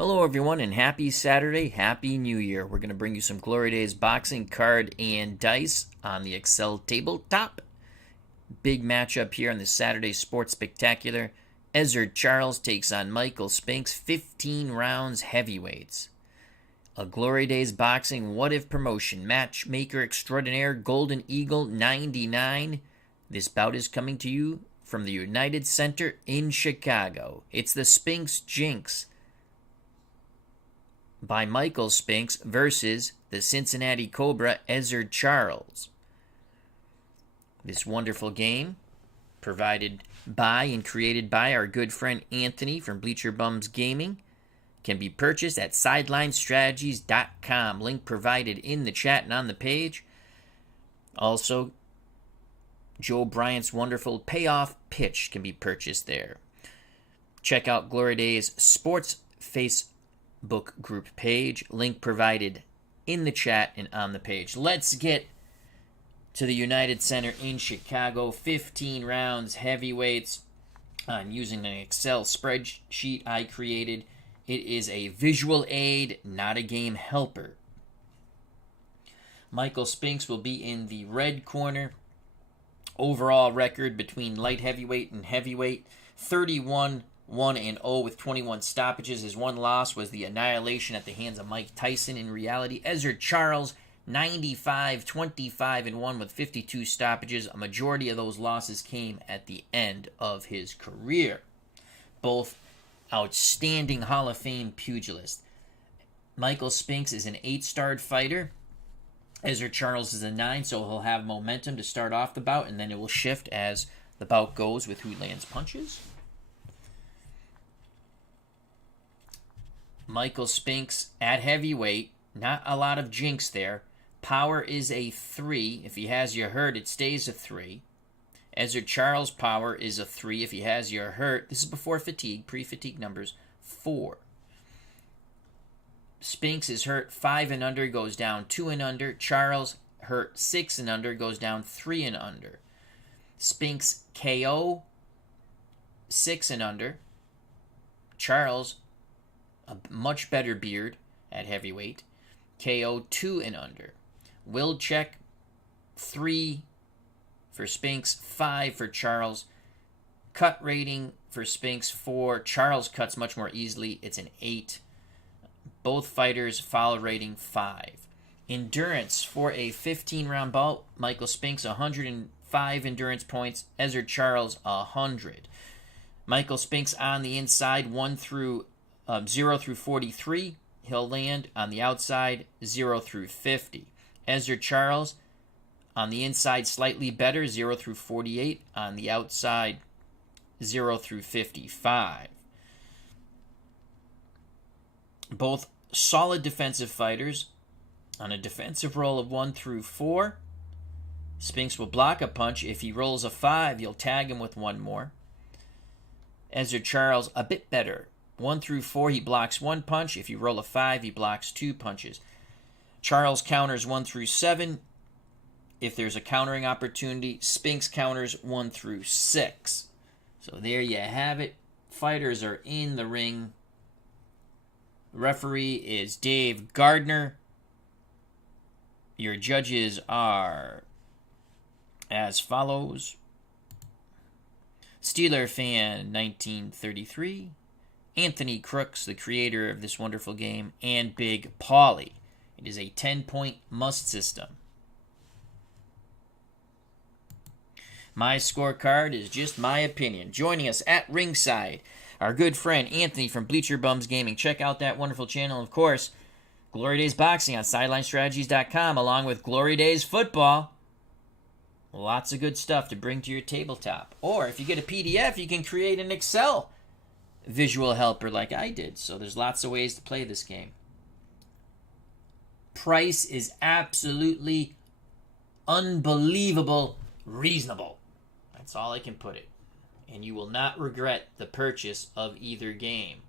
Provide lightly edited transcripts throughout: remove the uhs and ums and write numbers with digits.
Hello everyone and happy Saturday, happy New Year. We're going to bring you some Glory Days boxing, card, and dice on the Excel tabletop. Big matchup here on the Saturday Sports Spectacular. Ezzard Charles takes on Michael Spinks, 15 rounds heavyweights. A Glory Days boxing what-if promotion, Matchmaker Extraordinaire GoldenEagle99. This bout is coming to you from the United Center in Chicago. It's the Spinks Jinx by Michael Spinks versus the Cincinnati Cobra, Ezzard Charles. This wonderful game, provided by and created by our good friend Anthony from Bleacher Bums Gaming, can be purchased at SidelineStrategies.com. Link provided in the chat and on the page. Also, Joe Bryant's wonderful payoff pitch can be purchased there. Check out Glory Days Sports Facebook group page, link provided in the chat and on the page. Let's get to the United Center in Chicago. 15 rounds heavyweights. I'm using an Excel spreadsheet I created. It is a visual aid, not a game helper. Michael Spinks will be in the red corner. Overall record between light heavyweight and heavyweight, 31-1-0 with 21 stoppages. His one loss was the annihilation at the hands of Mike Tyson. In reality, Ezzard Charles, 95-25-1 with 52 stoppages. A majority of those losses came at the end of his career. Both outstanding Hall of Fame pugilists. Michael Spinks is an 8-starred fighter. Ezzard Charles is a 9, so he'll have momentum to start off the bout, and then it will shift as the bout goes with who lands punches. Michael Spinks at heavyweight, not a lot of Jinx there. Power is a 3. If he has you hurt, it stays a 3. Ezzard Charles' power is a 3. If he has you hurt, this is before fatigue, pre-fatigue numbers, 4. Spinks is hurt 5 and under, goes down 2 and under. Charles hurt 6 and under, goes down 3 and under. Spinks KO 6 and under. Charles, a much better beard at heavyweight, KO 2 and under. Will check 3 for Spinks, 5 for Charles. Cut rating for Spinks 4. Charles cuts much more easily. It's an 8. Both fighters foul rating 5. Endurance for a 15-round bout. Michael Spinks 105 endurance points. Ezzard Charles 100. Michael Spinks on the inside 0 through 43. He'll land on the outside 0 through 50. Ezzard Charles on the inside slightly better 0 through 48. On the outside 0 through 55. Both solid defensive fighters on a defensive roll of 1 through 4. Spinks will block a punch. If he rolls a 5, you'll tag him with 1 more. Ezzard Charles a bit better. 1 through 4, he blocks 1 punch. If you roll a 5, he blocks 2 punches. Charles counters 1 through 7. If there's a countering opportunity, Spinks counters 1 through 6. So there you have it. Fighters are in the ring. The referee is Dave Gardner. Your judges are as follows. Steeler Fan 1933. Anthony Crooks, the creator of this wonderful game, and Big Paulie. It is a 10-point must system. My scorecard is just my opinion. Joining us at ringside, our good friend Anthony from Bleacher Bums Gaming. Check out that wonderful channel. Of course, Glory Days Boxing on SidelineStrategies.com, along with Glory Days Football. Lots of good stuff to bring to your tabletop. Or if you get a PDF, you can create an Excel visual helper like I did. So there's lots of ways to play this game. Price is absolutely unbelievable reasonable. That's all I can put it. And you will not regret the purchase of either game.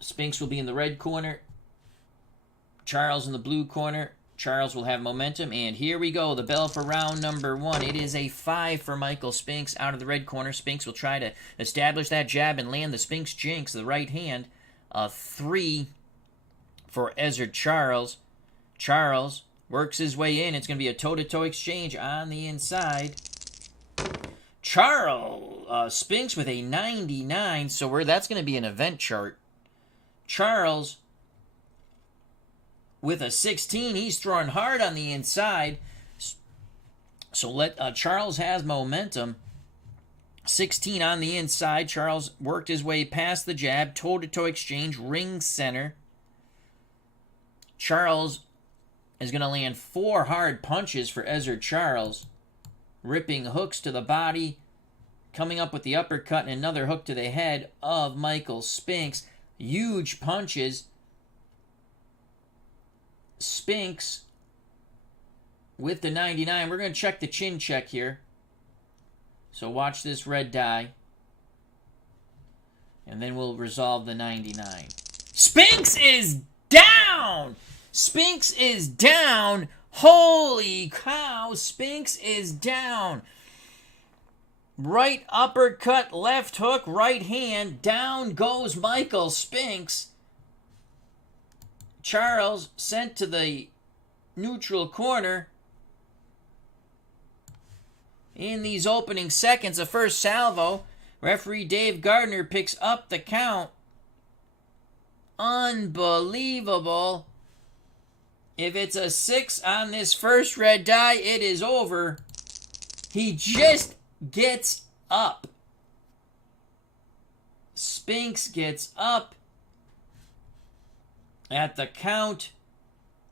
Spinks will be in the red corner. Charles in the blue corner. Charles will have momentum, and here we go. The bell for round number 1. It is a 5 for Michael Spinks out of the red corner. Spinks will try to establish that jab and land the Spinks Jinx, the right hand. A 3 for Ezzard Charles. Charles works his way in. It's going to be a toe-to-toe exchange on the inside. Charles, Spinks with a 99, so that's going to be an event chart. Charles with a 16, he's throwing hard on the inside. So Charles has momentum. 16 on the inside. Charles worked his way past the jab, toe-to-toe exchange, ring center. Charles is going to land 4 hard punches for Ezzard Charles. Ripping hooks to the body, coming up with the uppercut and another hook to the head of Michael Spinks. Huge punches. Spinks with the 99. We're going to check the chin check here. So watch this red die. And then we'll resolve the 99. Spinks is down! Spinks is down! Holy cow! Spinks is down! Right uppercut, left hook, right hand. Down goes Michael Spinks. Charles sent to the neutral corner. In these opening seconds, the first salvo, referee Dave Gardner picks up the count. Unbelievable. If it's a 6 on this first red die, it is over. He just gets up. Spinks gets up at the count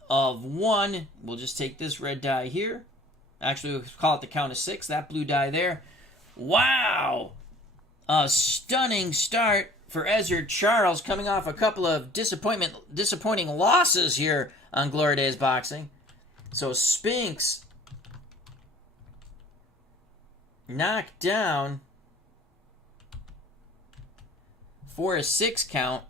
of 1. We'll just take this red die here. Actually, we'll call it the count of 6. That blue die there. Wow! A stunning start for Ezzard Charles, coming off a couple of disappointing losses here on Glory Days Boxing. So Spinks knocked down for a 6 count.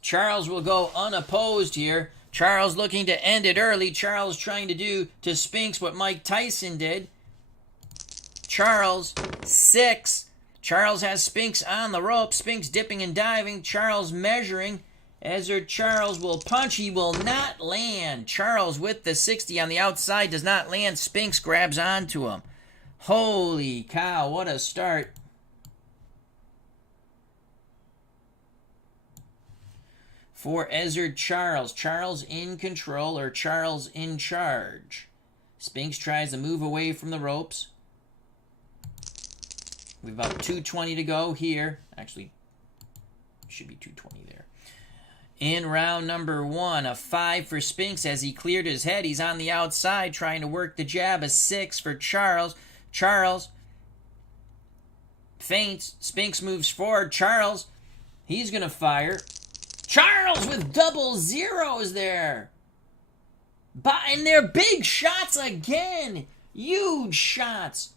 Charles will go unopposed here. Charles looking to end it early. Charles trying to do to Spinks what Mike Tyson did. Charles, 6. Charles has Spinks on the rope. Spinks dipping and diving. Charles measuring. Ezzard Charles will punch. He will not land. Charles with the 60 on the outside does not land. Spinks grabs onto him. Holy cow, what a start. For Ezzard Charles. Charles in control or Charles in charge. Spinks tries to move away from the ropes. We've about 2:20 to go here. Actually, should be 2:20 there. In round number 1, a 5 for Spinks as he cleared his head. He's on the outside trying to work the jab. A 6 for Charles. Charles feints. Spinks moves forward. Charles, he's going to fire. Charles with double zeros there. And they're big shots again. Huge shots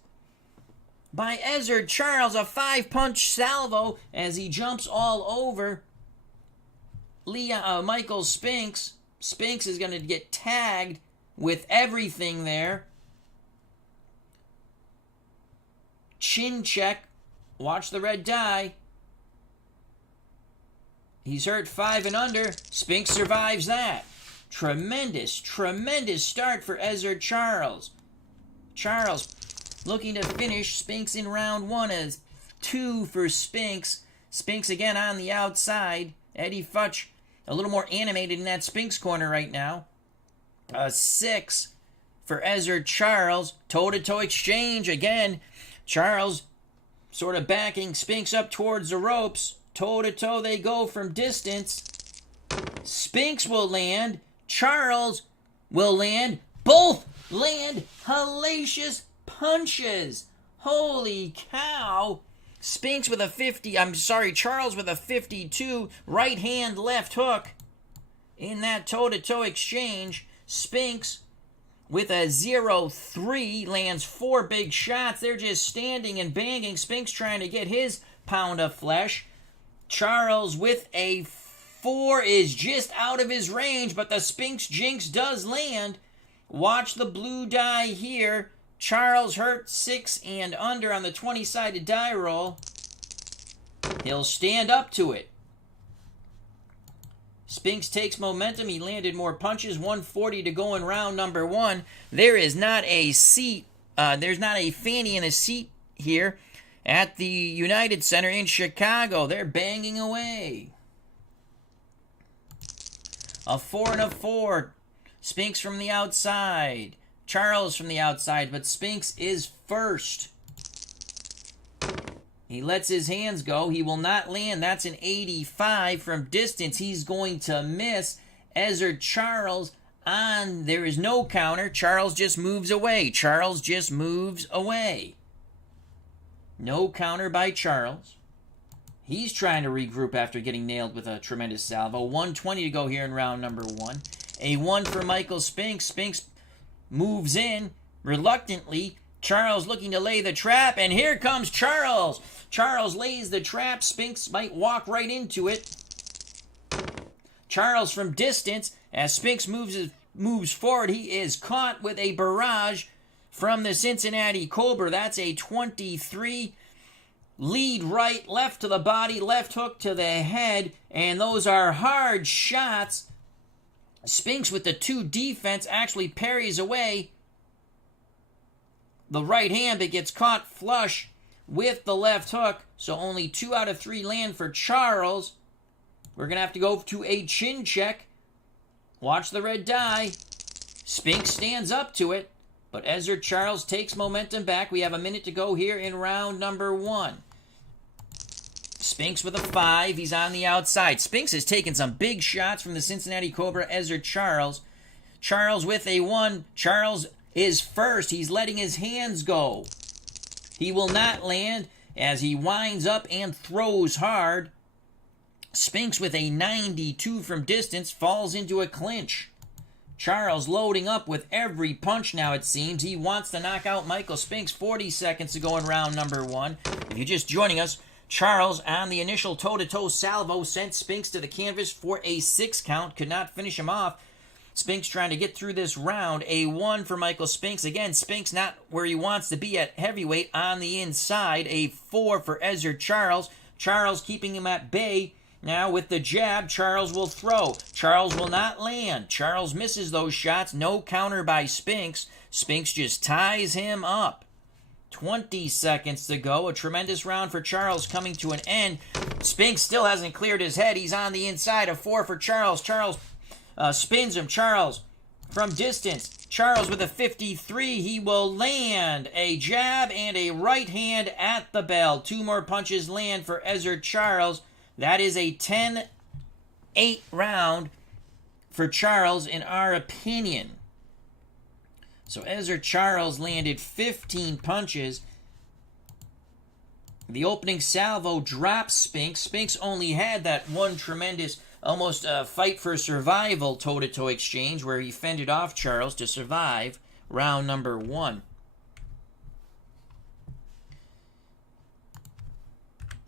by Ezzard Charles. A 5-punch salvo as he jumps all over Michael Spinks. Spinks is going to get tagged with everything there. Chin check. Watch the red die. He's hurt 5 and under. Spinks survives that. Tremendous start for Ezzard Charles. Charles looking to finish. Spinks in round 1 as 2 for Spinks. Spinks again on the outside. Eddie Futch a little more animated in that Spinks corner right now. A 6 for Ezzard Charles. Toe-to-toe exchange again. Charles sort of backing Spinks up towards the ropes. Toe-to-toe they go from distance. Spinks will land. Charles will land. Both land hellacious punches. Holy cow. Spinks with a 50. Charles with a 52. Right hand, left hook. In that toe-to-toe exchange, Spinks with a 0-3 lands 4 big shots. They're just standing and banging. Spinks trying to get his pound of flesh. Charles with a 4 is just out of his range, but the Spinks Jinx does land. Watch the blue die here. Charles hurt 6 and under on the 20-sided die roll. He'll stand up to it. Spinks takes momentum. He landed more punches. 140 to go in round number 1. There is not a seat. There's not a fanny in a seat here at the United Center in Chicago. They're banging away. A 4 and a 4. Spinks from the outside. Charles from the outside, but Spinks is first. He lets his hands go. He will not land. That's an 85 from distance. He's going to miss. Ezzard Charles on. There is no counter. Charles just moves away. Charles just moves away. No counter by Charles. He's trying to regroup after getting nailed with a tremendous salvo. 120 to go here in round number 1. A 1 for Michael Spinks. Spinks moves in reluctantly. Charles looking to lay the trap, and here comes Charles. Charles lays the trap. Spinks might walk right into it. Charles from distance, as Spinks moves forward, he is caught with a barrage from the Cincinnati Cobra. That's a 23. Lead right, left to the body, left hook to the head, and those are hard shots. Spinks with the 2 defense actually parries away the right hand, but gets caught flush with the left hook, so only 2 out of 3 land for Charles. We're going to have to go to a chin check. Watch the red die. Spinks stands up to it, but Ezzard Charles takes momentum back. We have a minute to go here in round number 1. Spinks with a 5. He's on the outside. Spinks has taken some big shots from the Cincinnati Cobra. Ezzard Charles. Charles with a 1. Charles is first. He's letting his hands go. He will not land as he winds up and throws hard. Spinks with a 92 from distance falls into a clinch. Charles loading up with every punch now, it seems. He wants to knock out Michael Spinks. 40 seconds to go in round number 1. If you're just joining us, Charles, on the initial toe-to-toe salvo, sent Spinks to the canvas for a 6 count. Could not finish him off. Spinks trying to get through this round. A 1 for Michael Spinks. Again, Spinks not where he wants to be at heavyweight on the inside. A 4 for Ezzard Charles. Charles keeping him at bay. Now with the jab, Charles will throw. Charles will not land. Charles misses those shots. No counter by Spinks. Spinks just ties him up. 20 seconds to go. A tremendous round for Charles coming to an end. Spinks still hasn't cleared his head. He's on the inside. A 4 for Charles. Charles spins him. Charles from distance. Charles with a 53. He will land a jab and a right hand at the bell. 2 more punches land for Ezzard Charles. That is a 10-8 round for Charles in our opinion. So Ezzard Charles landed 15 punches. The opening salvo drops Spinks. Spinks only had that one tremendous, almost fight for survival toe-to-toe exchange where he fended off Charles to survive round number 1.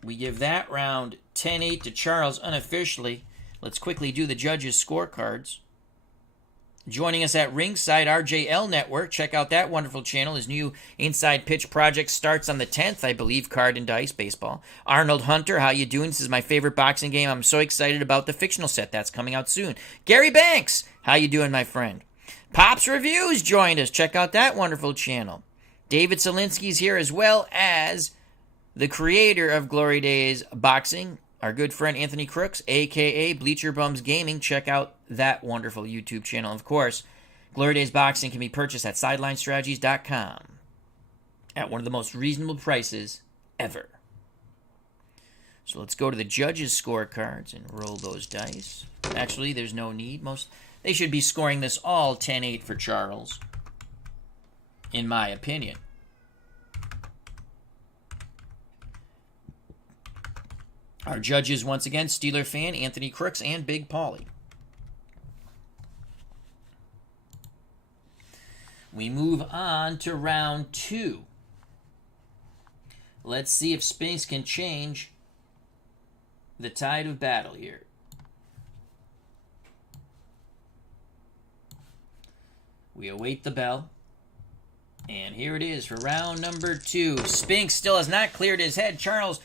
We give that round 10-8 to Charles unofficially. Let's quickly do the judges' scorecards. Joining us at ringside, RJL Network. Check out that wonderful channel. His new Inside Pitch project starts on the 10th, I believe, Card and Dice Baseball. Arnold Hunter, how you doing? This is my favorite boxing game. I'm so excited about the fictional set that's coming out soon. Gary Banks, how you doing, my friend? Pops Reviews joined us. Check out that wonderful channel. David Solinsky's here, as well as the creator of Glory Days Boxing, our good friend Anthony Crooks, a.k.a. Bleacher Bums Gaming. Check out that wonderful YouTube channel. Of course, Glory Days Boxing can be purchased at SidelineStrategies.com at one of the most reasonable prices ever. So let's go to the judges' scorecards and roll those dice. Actually, there's no need. They should be scoring this all 10-8 for Charles, in my opinion. Our judges, once again, Steeler fan, Anthony Crooks, and Big Paulie. We move on to round 2. Let's see if Spinks can change the tide of battle here. We await the bell. And here it is for round number 2. Spinks still has not cleared his head. Charles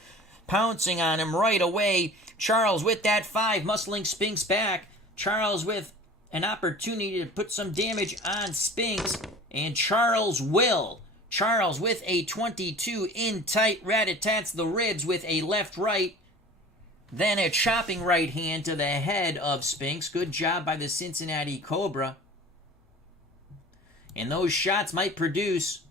pouncing on him right away. Charles with that 5, muscling Spinks back. Charles with an opportunity to put some damage on Spinks. And Charles will. Charles with a 22 in tight, rat-a-tats the ribs with a left-right. Then a chopping right hand to the head of Spinks. Good job by the Cincinnati Cobra. And those shots might produce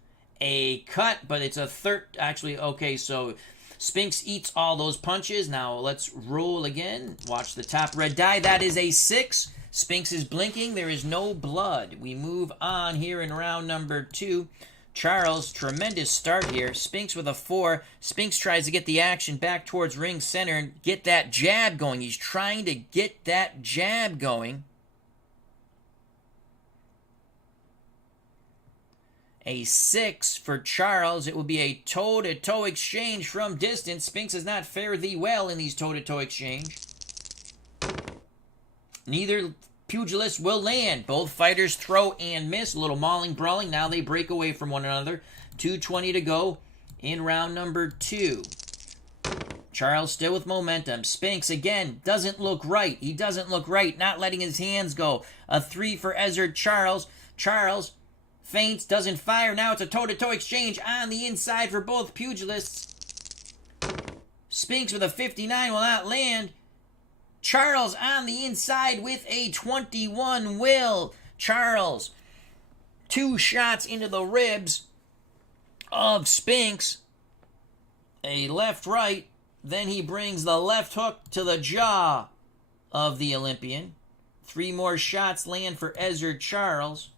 a cut, but it's a third. Actually, okay, so Spinks eats all those punches. Now let's roll again. Watch the top red die. That is a 6. Spinks is blinking. There is no blood. We move on here in round number 2. Charles, tremendous start here. Spinks with a 4. Spinks tries to get the action back towards ring center and get that jab going. He's trying to get that jab going. A 6 for Charles. It will be a toe-to-toe exchange from distance. Spinks has not fared thee well in these toe-to-toe exchange. Neither pugilist will land. Both fighters throw and miss. A little mauling, brawling. Now they break away from one another. 2:20 to go in round number 2. Charles still with momentum. Spinks, again, doesn't look right. He doesn't look right. Not letting his hands go. A 3 for Ezzard Charles. Charles feints, doesn't fire. Now it's a toe-to-toe exchange on the inside for both pugilists. Spinks with a 59 will not land. Charles on the inside with a 21 will. Charles, 2 shots into the ribs of Spinks. A left-right. Then he brings the left hook to the jaw of the Olympian. 3 more shots land for Ezzard Charles.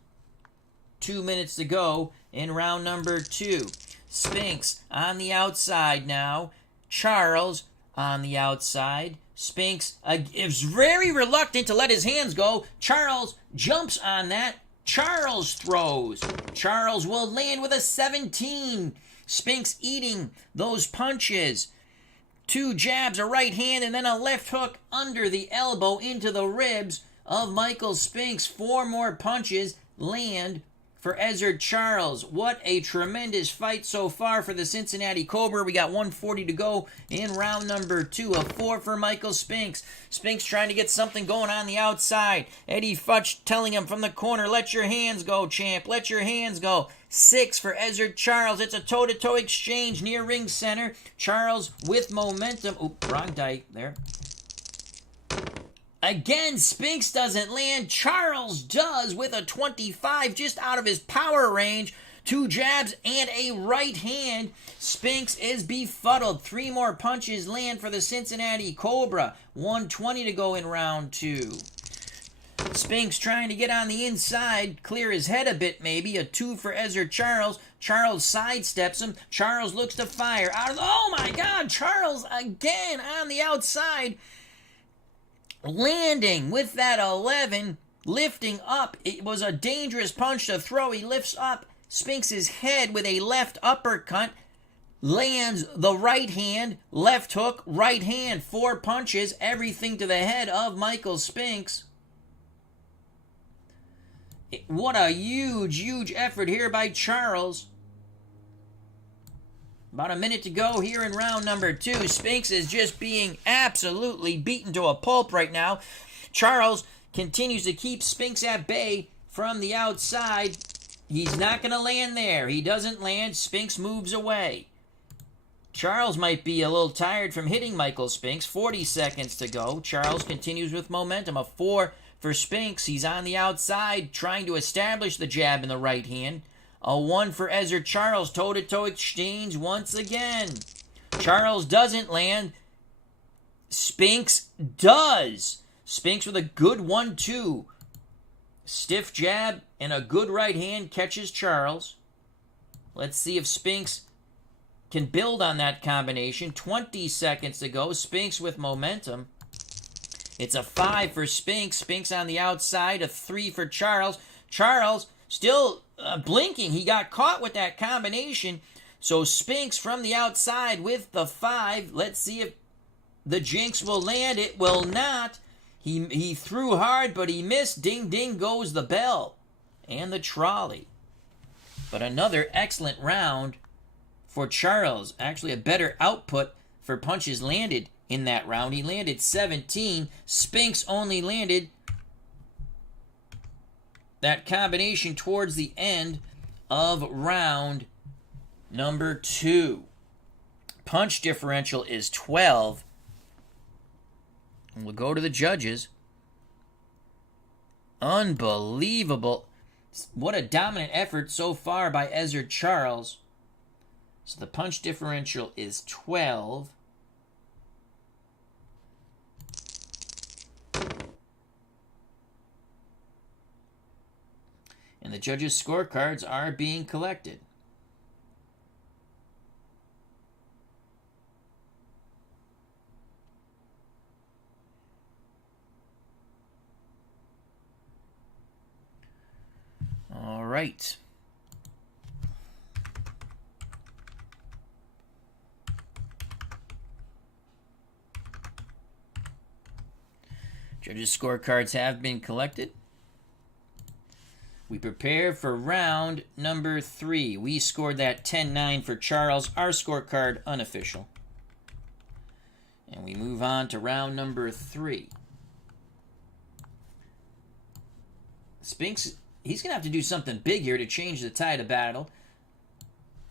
2 minutes to go in round number 2. Spinks on the outside now. Charles on the outside. Spinks is very reluctant to let his hands go. Charles jumps on that. Charles throws. Charles will land with a 17. Spinks eating those punches. 2 jabs, a right hand, and then a left hook under the elbow into the ribs of Michael Spinks. 4 more punches land for Ezzard Charles. What a tremendous fight so far for the Cincinnati Cobra. We got 140 to go in round number 2. A 4 for Michael Spinks. Spinks trying to get something going on the outside. Eddie Futch telling him from the corner, let your hands go, champ. Let your hands go. 6 for Ezzard Charles. It's a toe-to-toe exchange near ring center. Charles with momentum. Oop, wrong die there. Again, Spinks doesn't land. Charles does with a 25, just out of his power range. 2 jabs and a right hand. Spinks is befuddled. 3 more punches land for the Cincinnati Cobra. 1:20 to go in round 2. Spinks trying to get on the inside, clear his head a bit maybe. A 2 for Ezzard Charles. Charles sidesteps him. Charles looks to fire. Oh my God, Charles again on the outside. Landing with that 11, lifting up. It was a dangerous punch to throw. He lifts up Spinks' head with a left uppercut. Lands the right hand, left hook, right hand. 4 punches, everything to the head of Michael Spinks. What a huge, huge effort here by Charles. About a minute to go here in round number 2. Spinks is just being absolutely beaten to a pulp right now. Charles continues to keep Spinks at bay from the outside. He's not going to land there. He doesn't land. Spinks moves away. Charles might be a little tired from hitting Michael Spinks. 40 seconds to go. Charles continues with momentum. A 4 for Spinks. He's on the outside trying to establish the jab in the right hand. A 1 for Ezzard Charles. Toe-to-toe exchange once again. Charles doesn't land. Spinks does. Spinks with a good 1-2. Stiff jab and a good right hand catches Charles. Let's see if Spinks can build on that combination. 20 seconds to go. Spinks with momentum. It's a 5 for Spinks. Spinks on the outside. A 3 for Charles. Charles still blinking. He got caught with that combination. So Spinks from the outside with the 5. Let's see if the Jinx will land. It will not. He threw hard, but he missed. Ding, ding goes the bell. and the trolley. But another excellent round for Charles. Actually, a better output for punches landed in that round. He landed 17. Spinks only landed that combination towards the end of round number 2. Punch differential is 12. And we'll go to the judges. Unbelievable. What a dominant effort so far by Ezzard Charles. So the punch differential is 12. And the judges' scorecards are being collected. All right. Judges' scorecards have been collected. We prepare for round number 3. We scored that 10-9 for Charles. Our scorecard unofficial. And we move on to round number 3. Spinks, he's going to have to do something big here to change the tide of battle.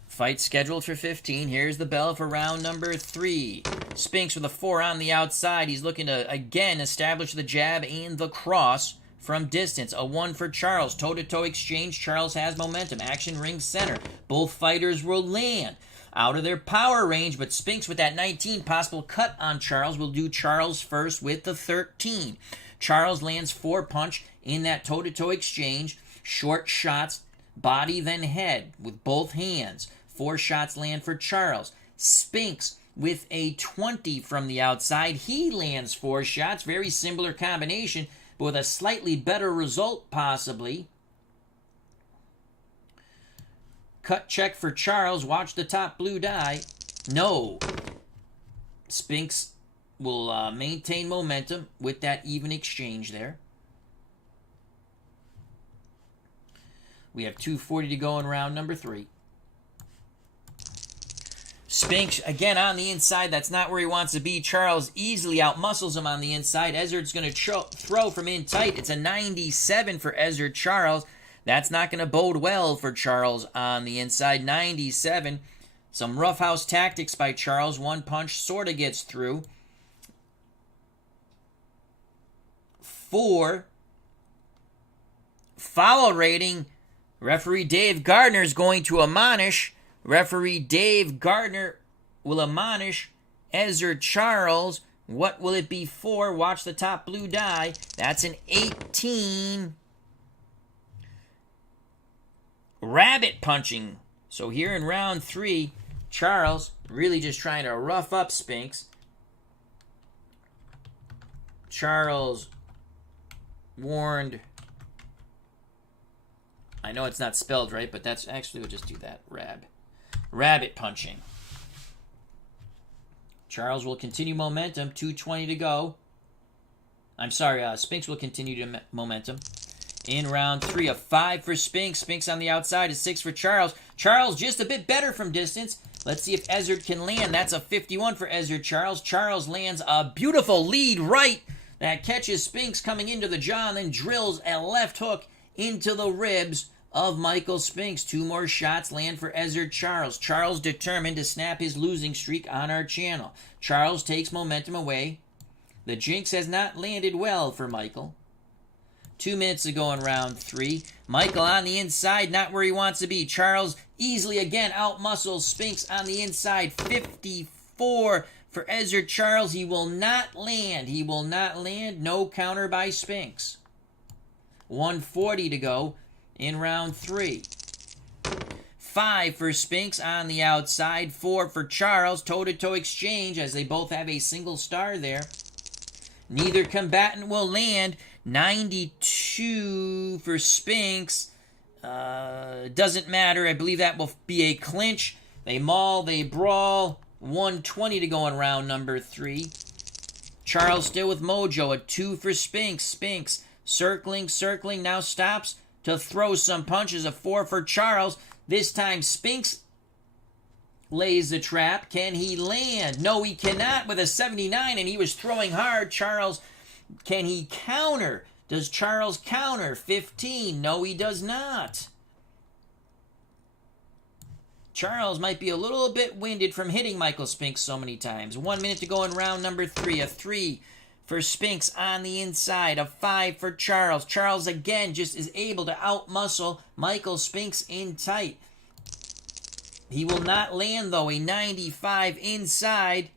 Fight scheduled for 15. Here's the bell for round number 3. Spinks with a 4 on the outside. He's looking to, again, establish the jab and the cross from distance. A 1 for Charles. Toe-to-toe exchange. Charles has momentum. Action ring center. Both fighters will land out of their power range, but Spinks with that 19 possible cut on Charles will do Charles first with the 13. Charles lands 4 punch in that toe-to-toe exchange. Short shots, body then head with both hands. 4 shots land for Charles. Spinks with a 20 from the outside. He lands 4 shots. Very similar combination, but with a slightly better result possibly. Cut check for Charles. Watch the top blue die. No. Spinks will maintain momentum with that even exchange there. We have 2:40 to go in round number 3. Spinks, again, on the inside. That's not where he wants to be. Charles easily outmuscles him on the inside. Ezzard's going to throw from in tight. It's a 97 for Ezzard Charles. That's not going to bode well for Charles on the inside. 97. Some roughhouse tactics by Charles. 1 punch sort of gets through. 4. Foul rating. Referee Dave Gardner is going to admonish. Referee Dave Gardner will admonish Ezzard Charles. What will it be for? Watch the top blue die. That's an 18. Rabbit punching. So here in round 3, Charles really just trying to rough up Spinks. Charles warned. I know it's not spelled right, but that's actually, we'll just do that. Rabbit punching. Charles will continue momentum. 2:20 to go. I'm sorry, Spinks will continue to momentum. In round 3, a 5 for Spinks. Spinks on the outside, a 6 for Charles. Charles just a bit better from distance. Let's see if Ezzard can land. That's a 51 for Ezzard Charles. Charles lands a beautiful lead right that catches Spinks coming into the jaw and then drills a left hook into the ribs of Michael Spinks. 2 more shots land for Ezzard Charles. Charles determined to snap his losing streak on our channel. Charles takes momentum away. The Jinx has not landed well for Michael. 2 minutes to go in round 3. Michael on the inside, not where he wants to be. Charles easily again outmuscles Spinks on the inside. 54 for Ezzard Charles. He will not land. He will not land. No counter by Spinks. 1:40 to go in round 3. 5 for Spinks on the outside. 4 for Charles. Toe-to-toe exchange as they both have a single star there. Neither combatant will land. 92 for Spinks. Doesn't matter. I believe that will be a clinch. They maul, they brawl. 1:20 to go in round number 3. Charles still with mojo. A 2 for Spinks. Spinks circling, now stops. to throw some punches. A 4 for Charles. This time Spinks lays the trap. Can he land? No, he cannot with a 79, and he was throwing hard. Charles, can he counter? Does Charles counter? 15. No, he does not. Charles might be a little bit winded from hitting Michael Spinks so many times. 1 minute to go in round number 3. A 3 for Spinks on the inside. A 5 for Charles. Charles again just is able to outmuscle Michael Spinks in tight. He will not land though. A 95 inside.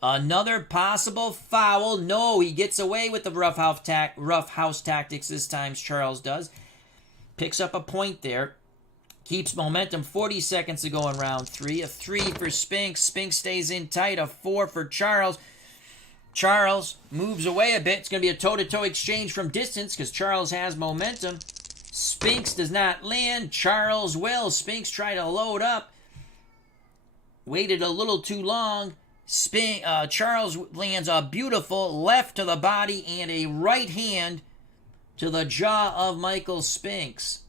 Another possible foul. No, he gets away with the rough house tactics this time. Charles does. Picks up a point there. Keeps momentum. 40 seconds to go in round 3. A 3 for Spinks. Spinks stays in tight. A 4 for Charles. Charles moves away a bit. It's going to be a toe-to-toe exchange from distance because Charles has momentum. Spinks does not land. Charles will. Spinks try to load up. Waited a little too long. Charles lands a beautiful left to the body and a right hand to the jaw of Michael Spinks.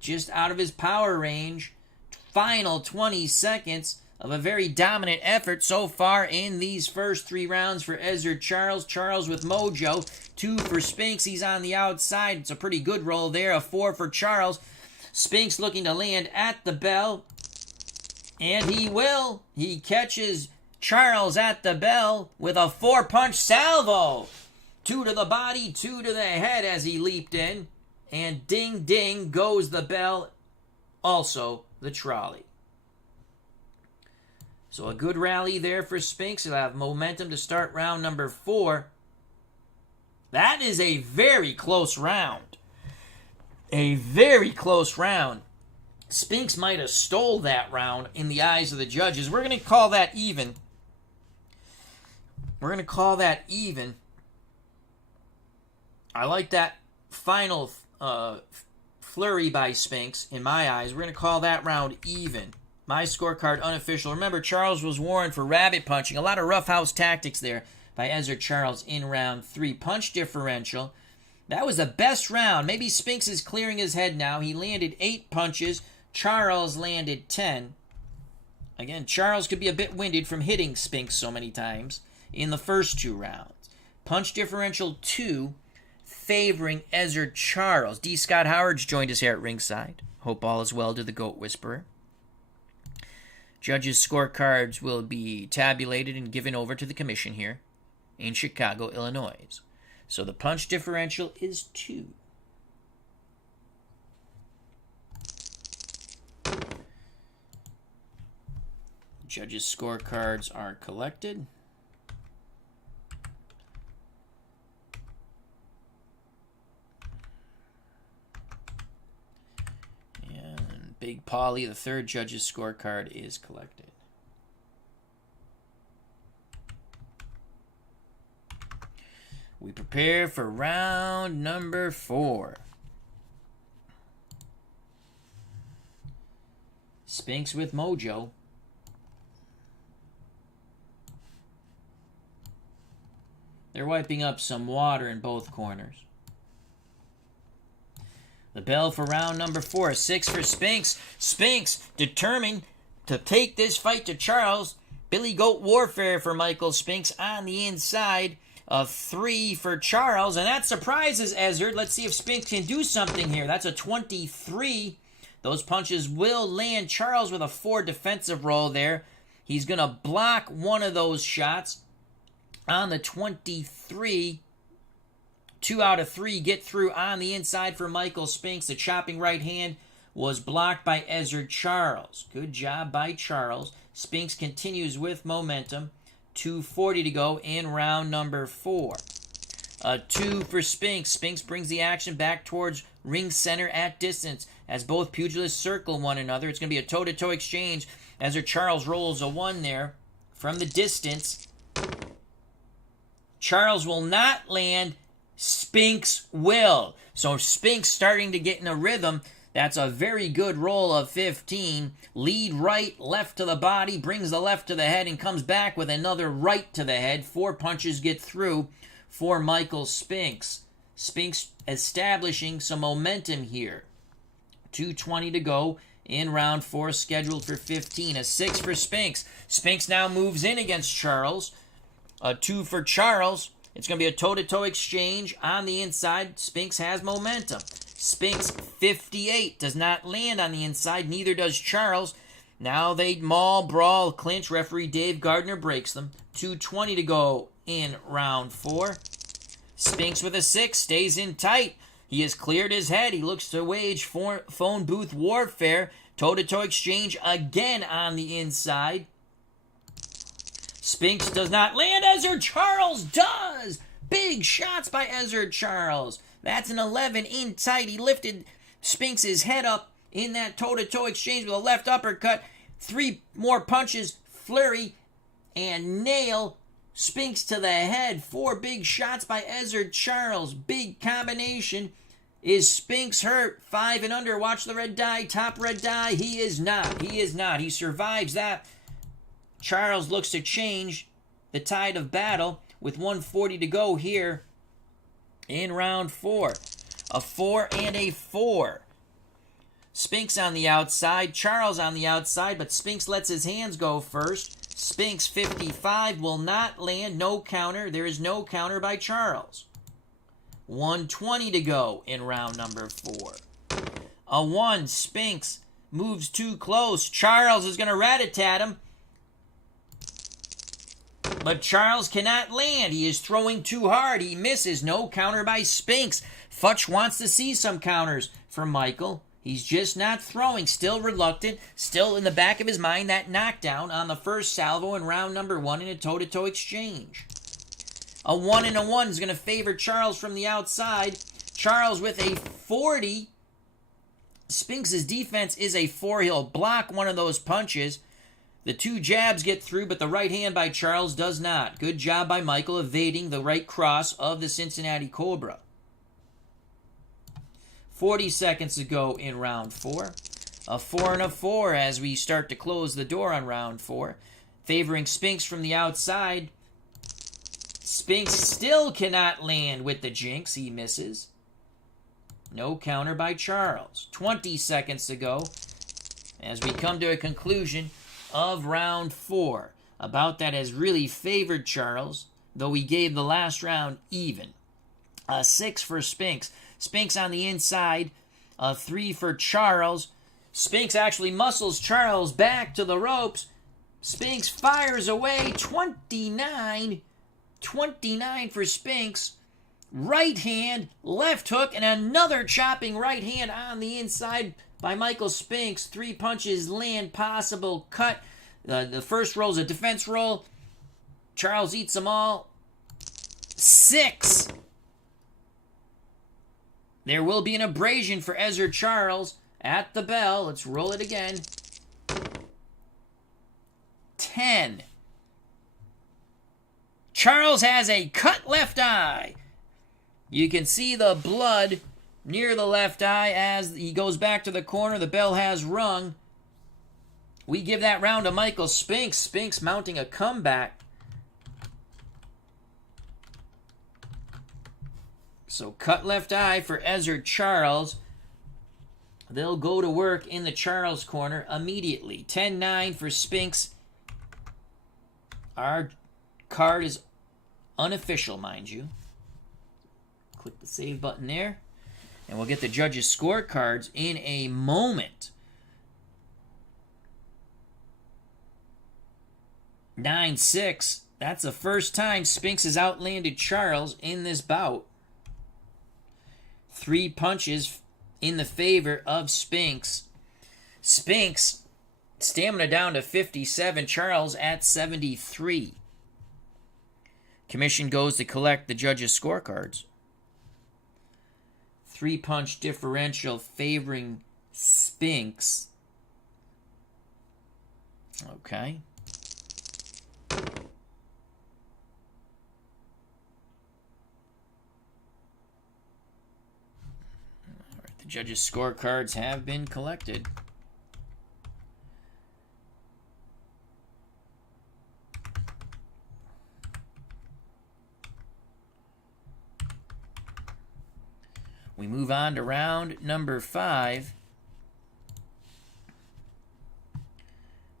Just out of his power range. Final 20 seconds of a very dominant effort so far in these first 3 rounds for Ezzard Charles. Charles with mojo. 2 for Spinks. He's on the outside. It's a pretty good roll there. A 4 for Charles. Spinks looking to land at the bell. And he will. He catches Charles at the bell with a 4-punch salvo. 2 to the body, 2 to the head as he leaped in. And ding, ding goes the bell. Also the trolley. So a good rally there for Spinks. He'll have momentum to start round number 4. That is a very close round. A very close round. Spinks might have stole that round in the eyes of the judges. We're going to call that even. We're going to call that even. I like that final flurry by Spinks in my eyes. We're going to call that round even. My scorecard unofficial. Remember, Charles was warned for rabbit punching. A lot of roughhouse tactics there by Ezzard Charles in round 3. Punch differential. That was the best round. Maybe Spinks is clearing his head now. He landed 8 punches. Charles landed 10. Again, Charles could be a bit winded from hitting Spinks so many times in the first 2 rounds. Punch differential 2, favoring Ezzard Charles. D. Scott Howard's joined us here at ringside. Hope all is well to the Goat Whisperer. Judges' scorecards will be tabulated and given over to the commission here in Chicago, Illinois. So the punch differential is 2. Judges' scorecards are collected. And Big Polly, the 3rd judge's scorecard, is collected. We prepare for round number 4. Spinks with mojo. They're wiping up some water in both corners. The bell for round number 4. 6 for Spinks. Spinks determined to take this fight to Charles. Billy Goat warfare for Michael Spinks on the inside. A 3 for Charles. And that surprises Ezzard. Let's see if Spinks can do something here. That's a 23. Those punches will land. Charles with a 4 defensive roll there. He's going to block one of those shots. On the 23, 2 out of 3 get through on the inside for Michael Spinks. The chopping right hand was blocked by Ezzard Charles. Good job by Charles. Spinks continues with momentum. 2:40 to go in round number 4. A 2 for Spinks. Spinks brings the action back towards ring center at distance as both pugilists circle one another. It's going to be a toe-to-toe exchange. Ezzard Charles rolls a 1 there from the distance. Charles will not land. Spinks will. So Spinks starting to get in a rhythm. That's a very good roll of 15. Lead right, left to the body, brings the left to the head, and comes back with another right to the head. 4 punches get through for Michael Spinks. Spinks establishing some momentum here. 2:20 to go in round 4, scheduled for 15. A 6 for Spinks. Spinks now moves in against Charles. A 2 for Charles. It's going to be a toe-to-toe exchange on the inside. Spinks has momentum. Spinks 58 does not land on the inside. Neither does Charles. Now they maul, brawl, clinch. Referee Dave Gardner breaks them. 2:20 to go in round 4. Spinks with a 6 stays in tight. He has cleared his head. He looks to wage phone booth warfare. Toe-to-toe exchange again on the inside. Spinks does not land. Ezzard Charles does. Big shots by Ezzard Charles. That's an 11 in tight. He lifted Spinks' head up in that toe-to-toe exchange with a left uppercut. 3 more punches, flurry, and nail. Spinks to the head. 4 big shots by Ezzard Charles. Big combination. Is Spinks hurt? 5 and under. Watch the red die. Top red die. He is not. He is not. He survives that. Charles looks to change the tide of battle with 1:40 to go here in round 4. A 4 and a 4. Spinks on the outside. Charles on the outside, but Spinks lets his hands go first. Spinks 55 will not land. No counter. There is no counter by Charles. 1:20 to go in round number 4. A 1. Spinks moves too close. Charles is going to rat-a-tat him. But Charles cannot land. He is throwing too hard. He misses. No counter by Spinks. Futch wants to see some counters from Michael. He's just not throwing. Still reluctant. Still in the back of his mind that knockdown on the first salvo in round number 1 in a toe-to-toe exchange. A 1 and a 1 is going to favor Charles from the outside. Charles with a 40. Spinks' defense is a 4. He'll block one of those punches. The 2 jabs get through, but the right hand by Charles does not. Good job by Michael evading the right cross of the Cincinnati Cobra. 40 seconds to go in round 4. A 4 and a 4 as we start to close the door on round 4. Favoring Spinks from the outside. Spinks still cannot land with the Jinx. He misses. No counter by Charles. 20 seconds to go as we come to a conclusion of round 4. About that has really favored Charles, though he gave the last round even. A 6 for Spinks. Spinks on the inside. A 3 for Charles. Spinks actually muscles Charles back to the ropes. Spinks fires away. 29 for Spinks. Right hand, left hook, and another chopping right hand on the inside by Michael Spinks. 3 punches land, possible cut. The first roll is a defense roll. Charles eats them all. 6. There will be an abrasion for Ezzard Charles at the bell. Let's roll it again. 10. Charles has a cut left eye. You can see the blood near the left eye as he goes back to the corner. The bell has rung. We give that round to Michael Spinks. Spinks mounting a comeback. So cut left eye for Ezzard Charles. They'll go to work in the Charles corner immediately. 10-9 for Spinks. Our card is unofficial, mind you. Click the save button there. And we'll get the judges' scorecards in a moment. 9-6. That's the first time Spinks has outlanded Charles in this bout. 3 punches in the favor of Spinks. Spinks, stamina down to 57. Charles at 73. Commission goes to collect the judges' scorecards. 3-punch differential favoring Spinks. Okay. The judges' scorecards have been collected. We move on to round number 5.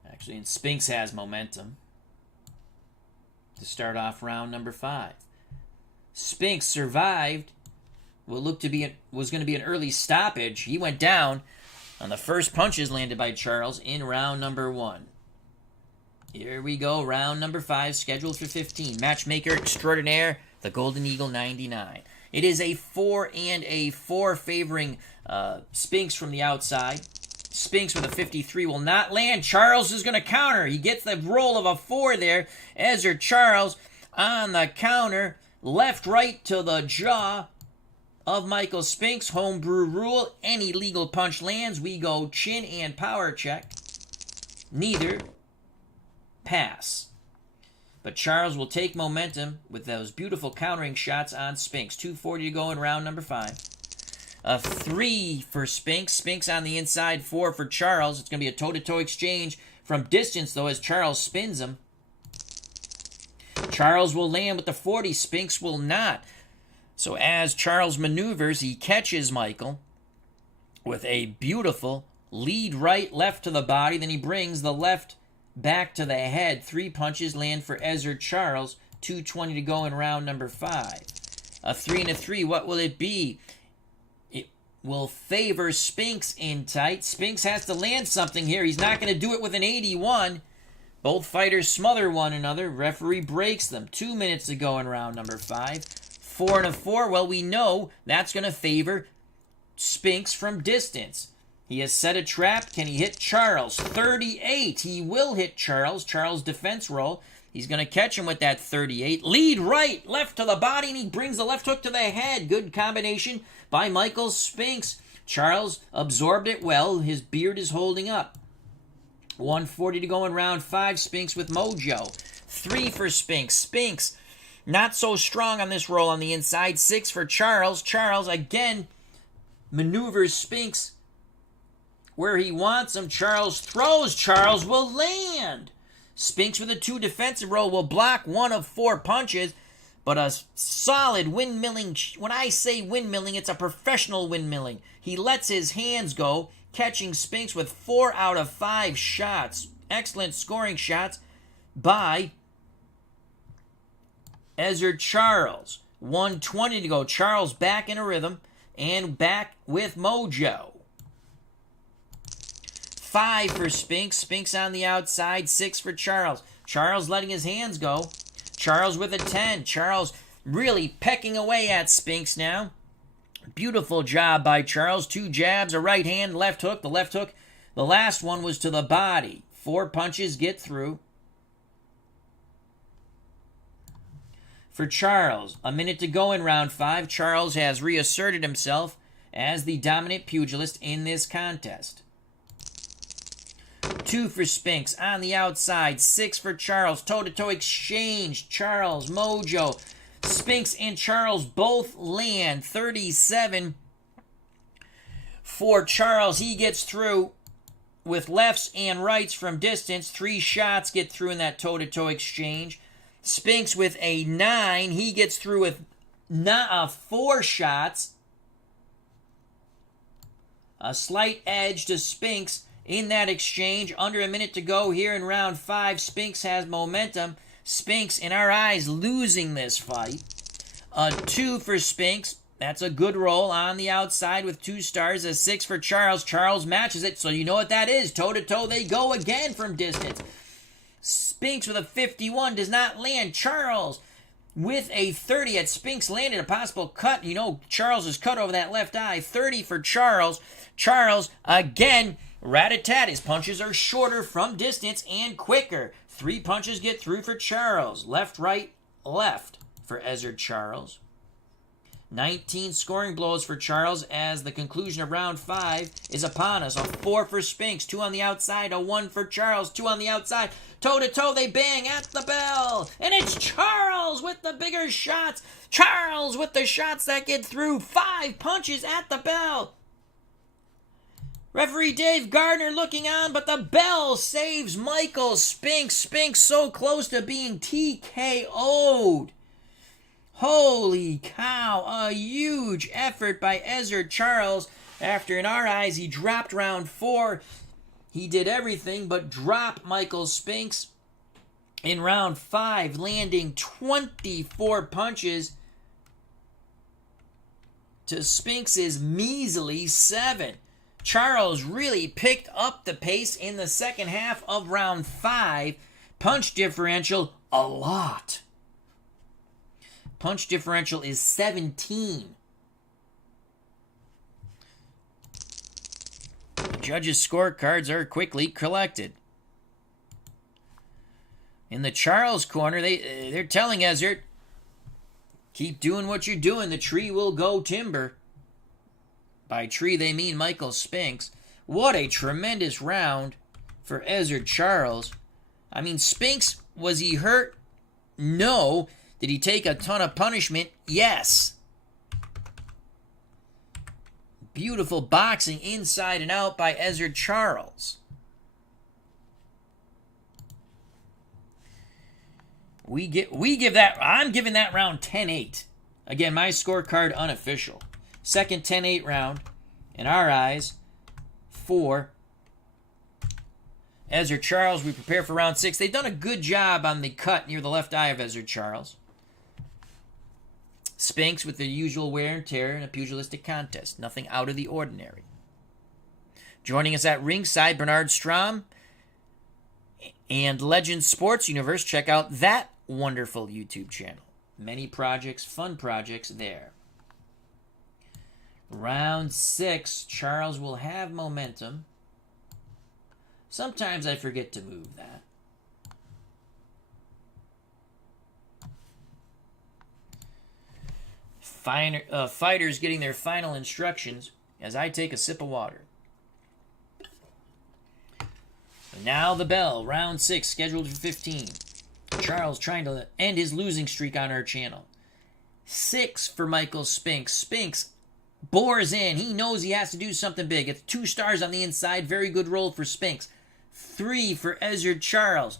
Actually, and Spinks has momentum to start off round number 5. Spinks survived what looked to be was going to be an early stoppage. He went down on the first punches landed by Charles in round number 1. Here we go, round number 5, scheduled for 15. Matchmaker extraordinaire, the GoldenEagle99. It is a 4 and a 4 favoring Spinks from the outside. Spinks with a 53 will not land. Charles is going to counter. He gets the roll of a 4 there. Ezzard Charles on the counter. Left, right to the jaw of Michael Spinks. Homebrew rule. Any legal punch lands. We go chin and power check. Neither pass. But Charles will take momentum with those beautiful countering shots on Spinks. 2:40 to go in round number 5. A 3 for Spinks. Spinks on the inside, 4 for Charles. It's going to be a toe-to-toe exchange from distance, though, as Charles spins him. Charles will land with the 40. Spinks will not. So as Charles maneuvers, he catches Michael with a beautiful lead right, left to the body. Then he brings the left back to the head. 3 punches land for Ezzard Charles. 2:20 to go in round number 5. A 3 and a 3. What will it be? It will favor Spinks in tight. Spinks has to land something here. He's not going to do it with an 81. Both fighters smother one another. Referee breaks them. 2 minutes to go in round number 5. 4 and a 4. Well, we know that's going to favor Spinks from distance. He has set a trap. Can he hit Charles? 38. He will hit Charles. Charles defense roll. He's going to catch him with that 38. Lead right, left to the body, and he brings the left hook to the head. Good combination by Michael Spinks. Charles absorbed it well. His beard is holding up. 1:40 to go in round 5. Spinks with mojo. 3 for Spinks. Spinks not so strong on this roll on the inside. 6 for Charles. Charles again maneuvers Spinks where he wants him. Charles throws. Charles will land. Spinks with a 2 defensive roll will block 1 of 4 punches, but a solid windmilling. When I say windmilling, it's a professional windmilling. He lets his hands go, catching Spinks with 4 out of 5 shots. Excellent scoring shots by Ezzard Charles. 1:20 to go. Charles back in a rhythm and back with mojo. 5 for Spinks. Spinks on the outside. 6 for Charles. Charles letting his hands go. Charles with a 10. Charles really pecking away at Spinks now. Beautiful job by Charles. 2 jabs, a right hand, left hook. The left hook, the last one was to the body. 4 punches get through. For Charles, a minute to go in round 5. Charles has reasserted himself as the dominant pugilist in this contest. 2 for Spinks on the outside. 6 for Charles. Toe-to-toe exchange. Charles, mojo. Spinks and Charles both land. 37 for Charles. He gets through with lefts and rights from distance. 3 shots get through in that toe-to-toe exchange. Spinks with a 9. He gets through with 4 shots. A slight edge to Spinks in that exchange. Under a minute to go here in round 5. Spinks has momentum. Spinks, in our eyes, losing this fight. A 2 for Spinks. That's a good roll on the outside with 2 stars. A 6 for Charles. Charles matches it, so you know what that is. Toe-to-toe they go again from distance. Spinks with a 51 does not land. Charles with a 30 at Spinks landed a possible cut. You know Charles is cut over that left eye. 30 for Charles. Charles, again, rat-a-tat. His punches are shorter from distance and quicker. 3 punches get through for Charles. Left, right, left for Ezzard Charles. 19 scoring blows for Charles as the conclusion of round 5 is upon us. A 4 for Spinks, 2 on the outside, a 1 for Charles, 2 on the outside. Toe-to-toe, they bang at the bell. And it's Charles with the bigger shots. Charles with the shots that get through. 5 punches at the bell. Referee Dave Gardner looking on, but the bell saves Michael Spinks. Spinks so close to being TKO'd. Holy cow, a huge effort by Ezzard Charles. After, in our eyes, he dropped round 4. He did everything but drop Michael Spinks in round 5, landing 24 punches to Spinks' measly 7. Charles really picked up the pace in the second half of round 5. Punch differential, a lot. Punch differential is 17. Judges' scorecards are quickly collected. In the Charles corner, they're telling Ezzard, keep doing what you're doing. The tree will go timber. By tree, they mean Michael Spinks. What a tremendous round for Ezzard Charles. I mean, Spinks, was he hurt? No. Did he take a ton of punishment? Yes. Beautiful boxing inside and out by Ezzard Charles. I'm giving that round 10-8. Again, my scorecard unofficial. Second 10-8 round, in our eyes, for Ezzard Charles. We prepare for round 6. They've done a good job on the cut near the left eye of Ezzard Charles. Spinks with the usual wear and tear in a pugilistic contest. Nothing out of the ordinary. Joining us at ringside, Bernard Strom and Legend Sports Universe. Check out that wonderful YouTube channel. Many projects, fun projects there. Round 6, Charles will have momentum. Sometimes I forget to move that. Fighters getting their final instructions as I take a sip of water. Now the bell. Round 6, scheduled for 15. Charles trying to end his losing streak on our channel. 6 for Michael Spinks. Spinks bores in. He knows he has to do something big. It's 2 stars on the inside. Very good roll for Spinks. 3 for Ezzard Charles.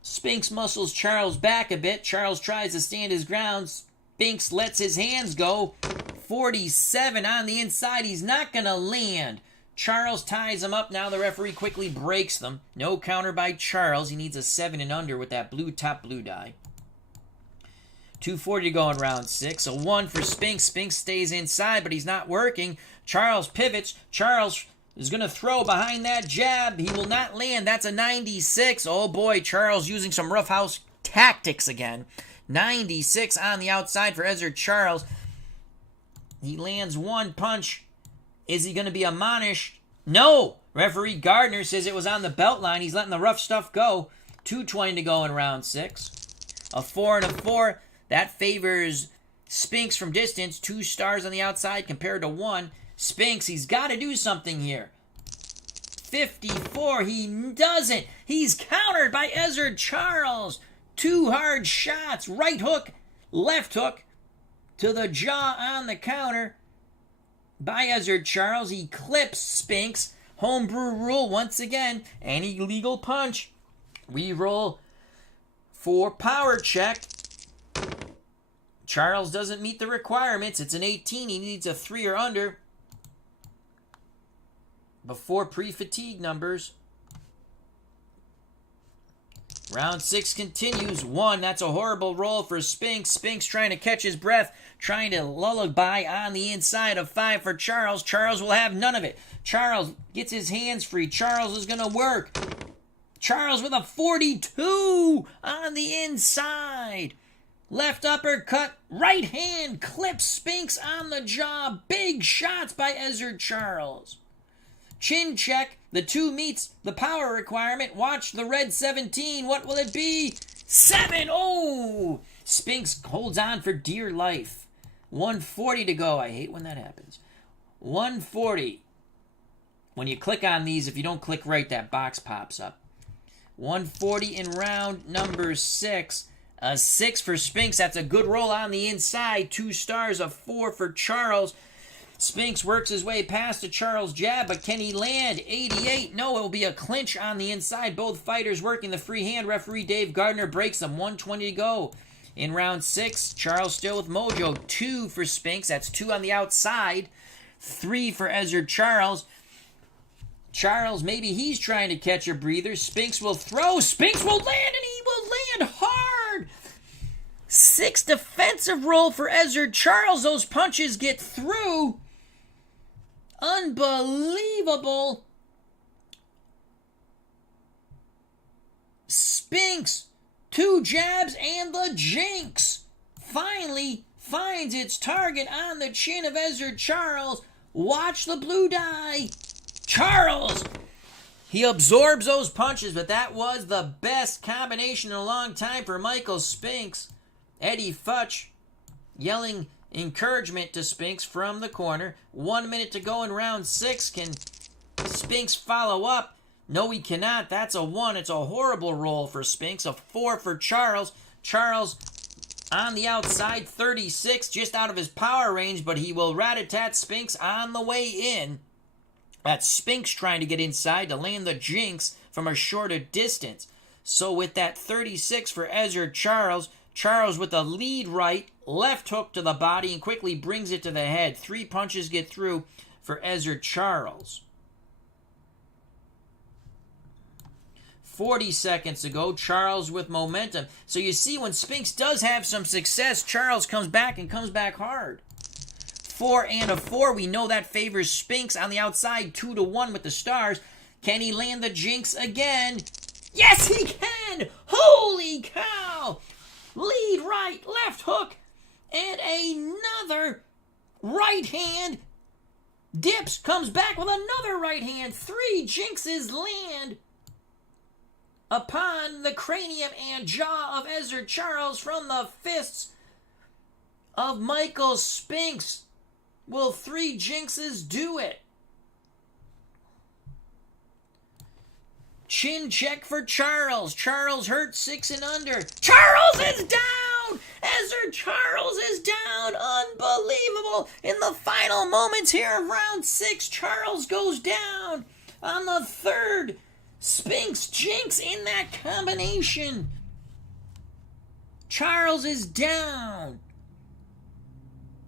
Spinks muscles Charles back a bit. Charles tries to stand his ground. Spinks lets his hands go. 47 on the inside. He's not going to land. Charles ties him up. Now the referee quickly breaks them. No counter by Charles. He needs a 7 and under with that blue top blue die. 2:40 to go in round 6. A 1 for Spinks. Spinks stays inside, but he's not working. Charles pivots. Charles is going to throw behind that jab. He will not land. That's a 96. Oh boy, Charles using some roughhouse tactics again. 96 on the outside for Ezzard Charles. He lands 1 punch. Is he going to be admonished? No! Referee Gardner says it was on the belt line. He's letting the rough stuff go. 2:20 to go in round 6. A 4 and a 4. That favors Spinks from distance. 2 stars on the outside compared to 1. Spinks, he's got to do something here. 54. He doesn't. He's countered by Ezzard Charles. 2 hard shots. Right hook, left hook to the jaw on the counter by Ezzard Charles. He clips Spinks. Homebrew rule once again. Any illegal punch. We roll for power check. Charles doesn't meet the requirements. It's an 18. He needs a 3 or under before pre-fatigue numbers. Round 6 continues. 1. That's a horrible roll for Spinks. Spinks trying to catch his breath, trying to lullaby on the inside of 5 for Charles. Charles will have none of it. Charles gets his hands free. Charles is going to work. Charles with a 42 on the inside. Left uppercut, right hand clips Spinks on the jaw. Big shots by Ezzard Charles. Chin check. The 2 meets the power requirement. Watch the red 17. What will it be? 7. Oh! Spinks holds on for dear life. 1:40 to go. I hate when that happens. 1:40. When you click on these, if you don't click right, that box pops up. 1:40 in round number 6. A 6 for Spinks. That's a good roll on the inside. 2 stars. A 4 for Charles. Spinks works his way past a Charles jab, but can he land? 88. No, it will be a clinch on the inside. Both fighters working the free hand. Referee Dave Gardner breaks them. 1:20 to go In round 6, Charles still with mojo. 2 for Spinks. That's 2 on the outside. 3 for Ezzard Charles. Charles, maybe he's trying to catch a breather. Spinks will throw. Spinks will land, and he will land hard. 6 defensive roll for Ezzard Charles. Those punches get through. Unbelievable. Spinks, 2 jabs, and the Jinx finally finds its target on the chin of Ezzard Charles. Watch the blue die. Charles, he absorbs those punches, but that was the best combination in a long time for Michael Spinks. Eddie Futch yelling encouragement to Spinks from the corner. 1 minute to go in round 6. Can Spinks follow up? No, he cannot. That's a 1. It's a horrible roll for Spinks. A 4 for Charles. Charles on the outside, 36, just out of his power range, but he will rat-a-tat Spinks on the way in. That's Spinks trying to get inside to land the Jinx from a shorter distance. So with that 36 for Ezzard Charles, Charles with a lead right, left hook to the body, and quickly brings it to the head. 3 punches get through for Ezzard Charles. 40 seconds ago, Charles with momentum. So you see, when Spinks does have some success, Charles comes back and comes back hard. 4 and a 4. We know that favors Spinks on the outside, 2-1 with the stars. Can he land the Jinx again? Yes, he can! Holy cow! Lead right, left hook, and another right hand. Dips, comes back with another right hand. 3 Jinxes land upon the cranium and jaw of Ezzard Charles from the fists of Michael Spinks. Will 3 Jinxes do it? Chin check for Charles. Charles hurt 6 and under. Charles is down! Ezzard Charles is down! Unbelievable! In the final moments here of round 6, Charles goes down on the 3rd. Spinks Jinx in that combination. Charles is down.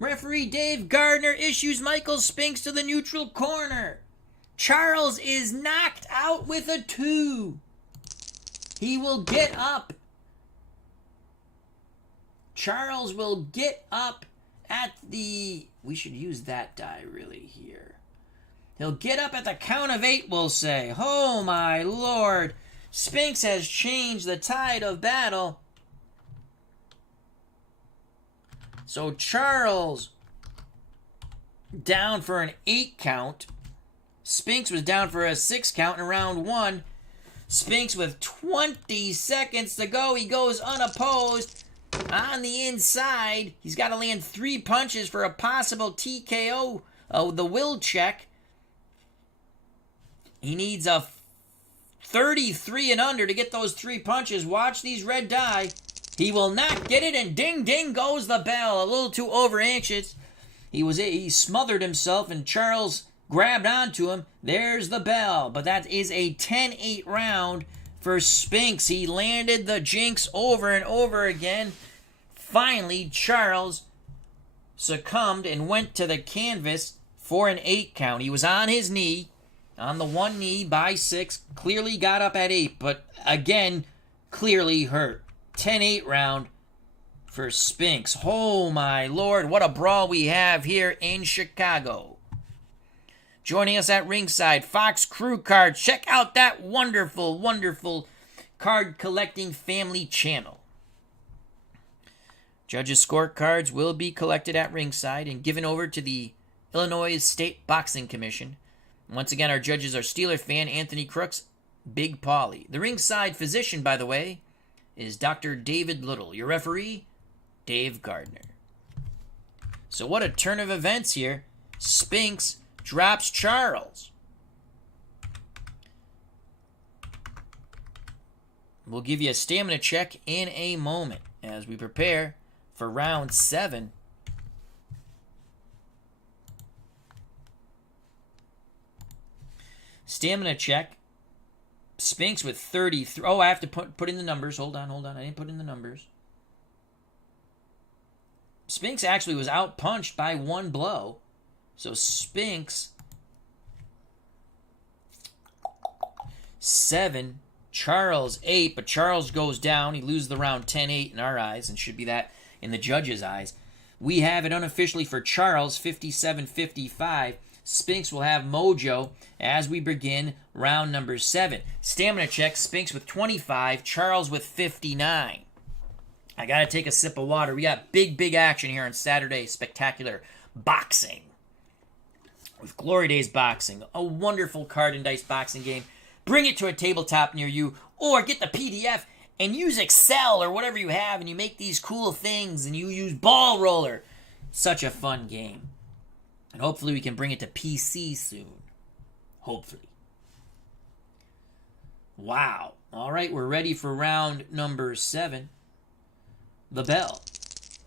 Referee Dave Gardner issues Michael Spinks to the neutral corner. Charles is knocked out with a 2. He will get up. Charles will get up at the... We should use that die really here. He'll get up at the count of 8, we'll say. Oh my lord. Spinks has changed the tide of battle. So Charles down for an 8 count. Spinks was down for a 6 count in round 1. Spinks with 20 seconds to go. He goes unopposed on the inside. He's got to land 3 punches for a possible TKO. The will check. He needs a 33 and under to get those 3 punches. Watch these red die. He will not get it, and ding, ding goes the bell. A little too over anxious. He smothered himself, and Charles grabbed onto him. There's the bell. But that is a 10-8 round for Spinks. He landed the Jinx over and over again. Finally, Charles succumbed and went to the canvas for an 8 count. He was on his knee, on the one knee by 6. Clearly got up at 8, but again, clearly hurt. 10-8 round for Spinks. Oh my lord, what a brawl we have here in Chicago. Joining us at ringside, Fox Crew Cards. Check out that wonderful, wonderful card collecting family channel. Judges' scorecards will be collected at ringside and given over to the Illinois State Boxing Commission. Once again, our judges are Steeler fan Anthony Crooks, Big Paulie. The ringside physician, by the way, is Dr. David Little. Your referee, Dave Gardner. So what a turn of events here. Spinks drops Charles. We'll give you a stamina check in a moment as we prepare for round 7. Stamina check. Spinks with 33. Oh, I have to put in the numbers. Hold on. I didn't put in the numbers. Spinks actually was out-punched by 1 blow. So Spinks, 7. Charles, 8. But Charles goes down. He loses the round 10-8 in our eyes, and should be that in the judges' eyes. We have it unofficially for Charles, 57-55. Spinks will have mojo as we begin round number 7. Stamina check, Spinks with 25, Charles with 59. I got to take a sip of water. We got big action here on Saturday. Spectacular boxing. With Glory Days Boxing, a wonderful card and dice boxing game. Bring it to a tabletop near you, or get the PDF and use Excel or whatever you have, and you make these cool things, and you use Ball Roller. Such a fun game. And hopefully we can bring it to PC soon. Hopefully. Wow. All right, we're ready for round number 7. The bell.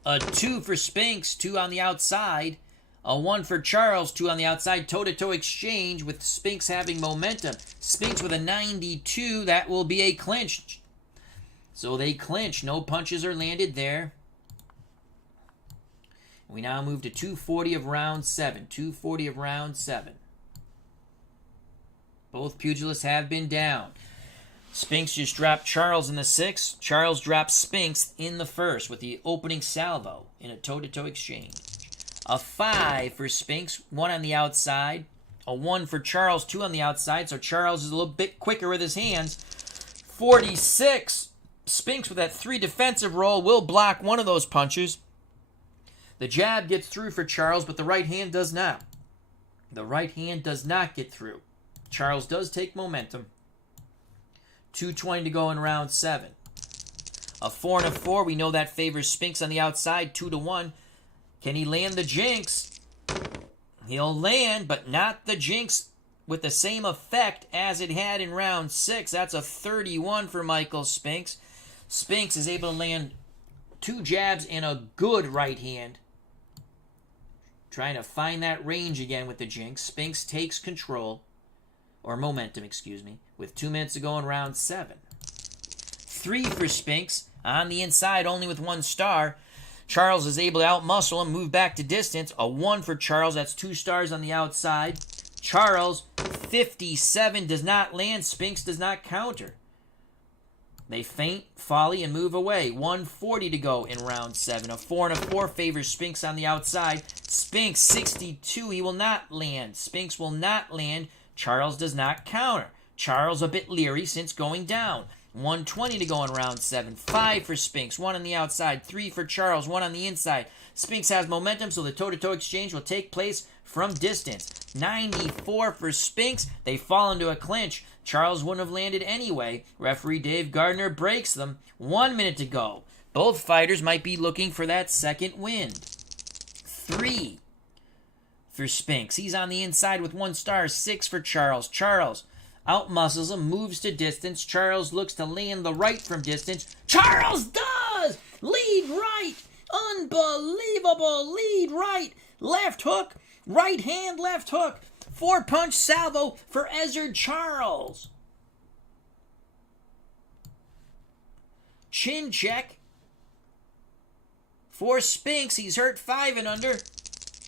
A 2 for Spinks, 2 on the outside. A 1 for Charles, 2 on the outside. Toe-to-toe exchange with Spinks having momentum. Spinks with a 92. That will be a clinch. So they clinch. No punches are landed there. We now move to 240 of round 7. 240 of round 7. Both pugilists have been down. Spinks just dropped Charles in the 6th. Charles dropped Spinks in the 1st with the opening salvo in a toe-to-toe exchange. A 5 for Spinks, 1 on the outside. A 1 for Charles, 2 on the outside, so Charles is a little bit quicker with his hands. 46. Spinks with that 3 defensive roll will block one of those punches. The jab gets through for Charles, but the right hand does not. The right hand does not get through. Charles does take momentum. 2:20 to go in round 7. A 4 and a 4. We know that favors Spinks on the outside, 2-1. Can he land the Jinx? He'll land, but not the Jinx with the same effect as it had in round 6. That's a 31 for Michael Spinks. Spinks is able to land 2 jabs and a good right hand. Trying to find that range again with the Jinx. Spinks takes control, or momentum, excuse me, with 2 minutes to go in round 7. 3 for Spinks, on the inside only with 1 star. Charles is able to outmuscle him, move back to distance. A 1 for Charles, that's 2 stars on the outside. Charles, 57, does not land. Spinks does not counter. They feint, volley, and move away. 140 to go in round 7. A 4 and a 4 favors Spinks on the outside. Spinks, 62. He will not land. Spinks will not land. Charles does not counter. Charles a bit leery since going down. 120 to go in round 7. 5 for Spinks. 1 on the outside. 3 for Charles. 1 on the inside. Spinks has momentum, so the toe-to-toe exchange will take place from distance. 94 for Spinks. They fall into a clinch. Charles wouldn't have landed anyway. Referee Dave Gardner breaks them. 1 minute to go. Both fighters might be looking for that second win. 3 for Spinks. He's on the inside with 1 star. 6 for Charles. Charles outmuscles him, moves to distance. Charles looks to land the right from distance. Charles does! Lead right! Unbelievable! Lead right! Left hook! Right hand, left hook! 4-punch salvo for Ezzard Charles. Chin check for Spinks. He's hurt 5 and under.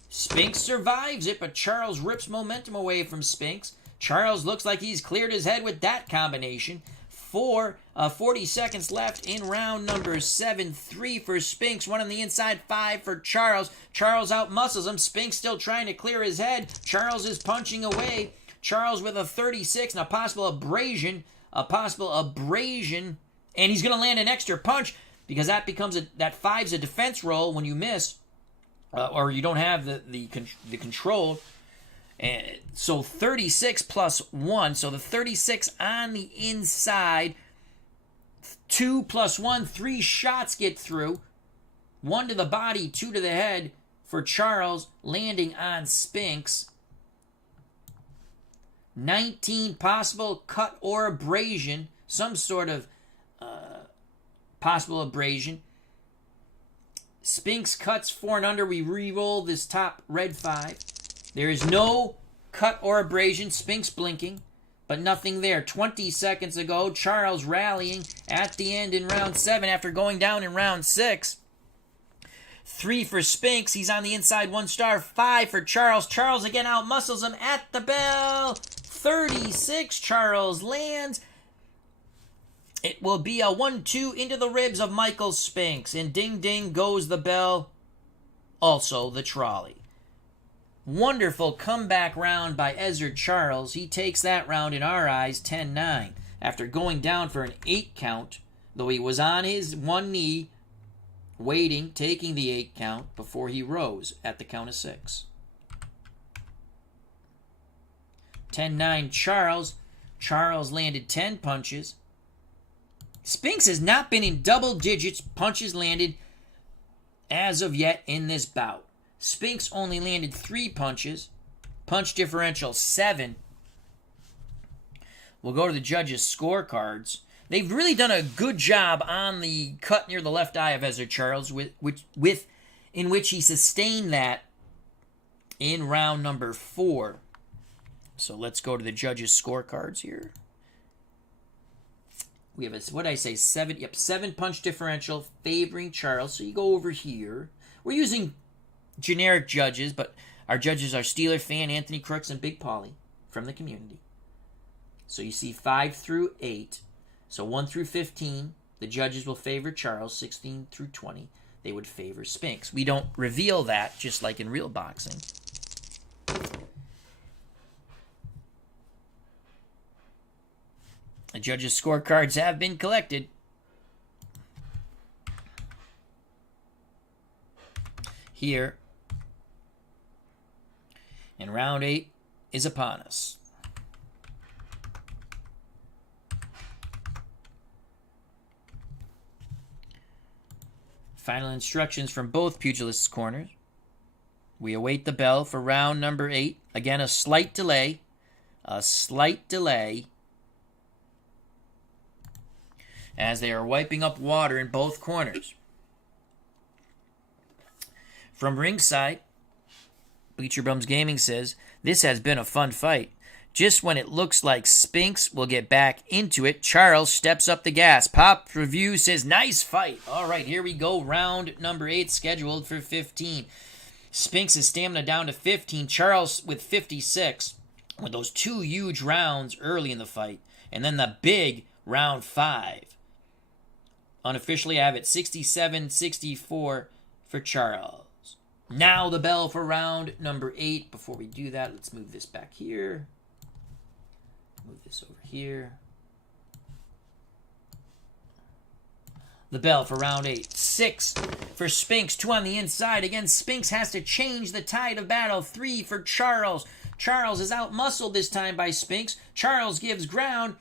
Spinks survives it, but Charles rips momentum away from Spinks. Charles looks like he's cleared his head with that combination. 40 seconds left in round number 7. 3 for Spinks, 1 on the inside, 5 for Charles. Charles outmuscles him. Spinks still trying to clear his head. Charles is punching away. Charles with a 36 and a possible abrasion. And he's going to land an extra punch because that becomes that 5's a defense roll when you miss or you don't have the control. And so 36 plus 1. So the 36 on the inside. 2 plus 1. 3 shots get through. 1 to the body, 2 to the head for Charles, landing on Spinks. 19 possible cut or abrasion. Some sort of possible abrasion. Spinks cuts 4 and under. We re-roll this top red 5. There is no cut or abrasion. Spinks blinking, but nothing there. 20 seconds ago, Charles rallying at the end in round 7 after going down in round 6. 3 for Spinks. He's on the inside, 1 star. 5 for Charles. Charles again outmuscles him at the bell. 36. Charles lands. It will be a 1-2 into the ribs of Michael Spinks. And ding ding goes the bell. Also the trolley. Wonderful comeback round by Ezzard Charles. He takes that round in our eyes 10-9. After going down for an 8 count, though he was on his one knee, waiting, taking the 8 count before he rose at the count of 6. 10-9 Charles. Charles landed 10 punches. Spinks has not been in double digits punches landed as of yet in this bout. Spinks only landed 3 punches. Punch differential 7. We'll go to the judges' scorecards. They've really done a good job on the cut near the left eye of Ezzard Charles, in which he sustained that in round number 4. So let's go to the judges' scorecards here. We have what did I say? 7. Yep, 7 punch differential favoring Charles. So you go over here. We're using generic judges, but our judges are Steeler Fan, Anthony Crooks, and Big Paulie from the community. So you see 5 through 8. So 1 through 15, the judges will favor Charles. 16 through 20, they would favor Spinks. We don't reveal that, just like in real boxing. The judges' scorecards have been collected. Here. And round 8 is upon us. Final instructions from both pugilists' corners. We await the bell for round number 8. Again, a slight delay. A slight delay. As they are wiping up water in both corners. From ringside, Bleacher Bums Gaming says, this has been a fun fight. Just when it looks like Spinks will get back into it, Charles steps up the gas. Pop Review says, nice fight. All right, here we go. Round number 8 scheduled for 15. Spinks' stamina down to 15. Charles with 56. With those 2 huge rounds early in the fight. And then the big round 5. Unofficially, I have it 67-64 for Charles. Now the bell for round number 8. Before we do that, let's move this back here. Move this over here. The bell for round 8. 6 for Spinks. 2 on the inside. Again, Spinks has to change the tide of battle. 3 for Charles. Charles is outmuscled this time by Spinks. Charles gives ground.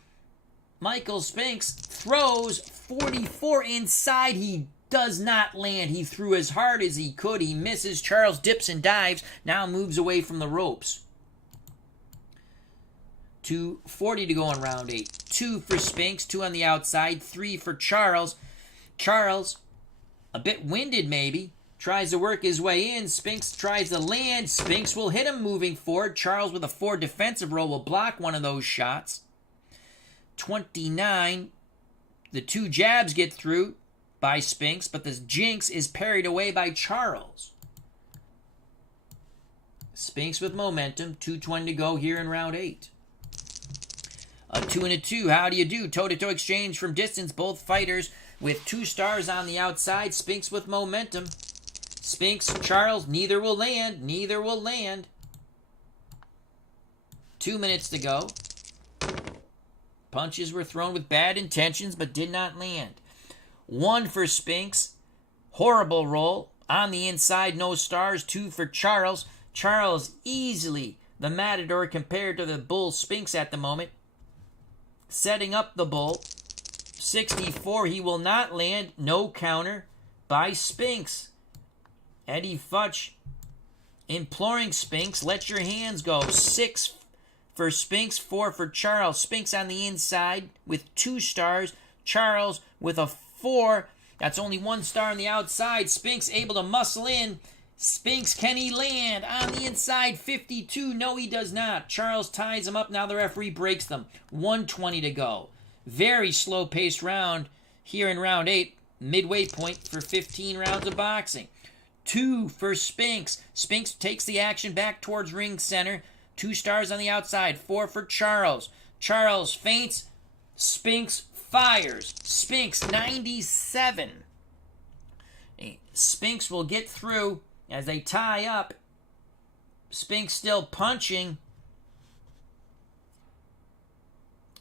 Michael Spinks throws 44 inside. He does not land. He threw as hard as he could. He misses. Charles dips and dives. Now moves away from the ropes. 2:40 to go in round 8. 2 for Spinks. 2 on the outside. 3 for Charles. Charles, a bit winded maybe, tries to work his way in. Spinks tries to land. Spinks will hit him moving forward. Charles with a 4 defensive roll will block one of those shots. 29. The 2 jabs get through by Spinks, but the Jinx is parried away by Charles. Spinks with momentum. 2:20 to go here in round 8. A 2 and a 2. How do you do? Toe-to-toe exchange from distance. Both fighters with 2 stars on the outside. Spinks with momentum. Spinks, Charles, neither will land. Neither will land. 2 minutes to go. Punches were thrown with bad intentions, but did not land. 1 for Spinks. Horrible roll. On the inside, no stars. 2 for Charles. Charles easily the matador compared to the bull Spinks at the moment. Setting up the bull. 64, he will not land. No counter by Spinks. Eddie Futch imploring Spinks, let your hands go. 6 for Spinks, 4 for Charles. Spinks on the inside with 2 stars. Charles with a 4. That's only 1 star on the outside. Spinks able to muscle in. Spinks, can he land? On the inside, 52. No, he does not. Charles ties him up. Now the referee breaks them. 1:20 to go. Very slow-paced round here in round 8. Midway point for 15 rounds of boxing. 2 for Spinks. Spinks takes the action back towards ring center. 2 stars on the outside. 4 for Charles. Charles feints. Spinks fires. Spinks 97. Spinks will get through as they tie up. Spinks still punching.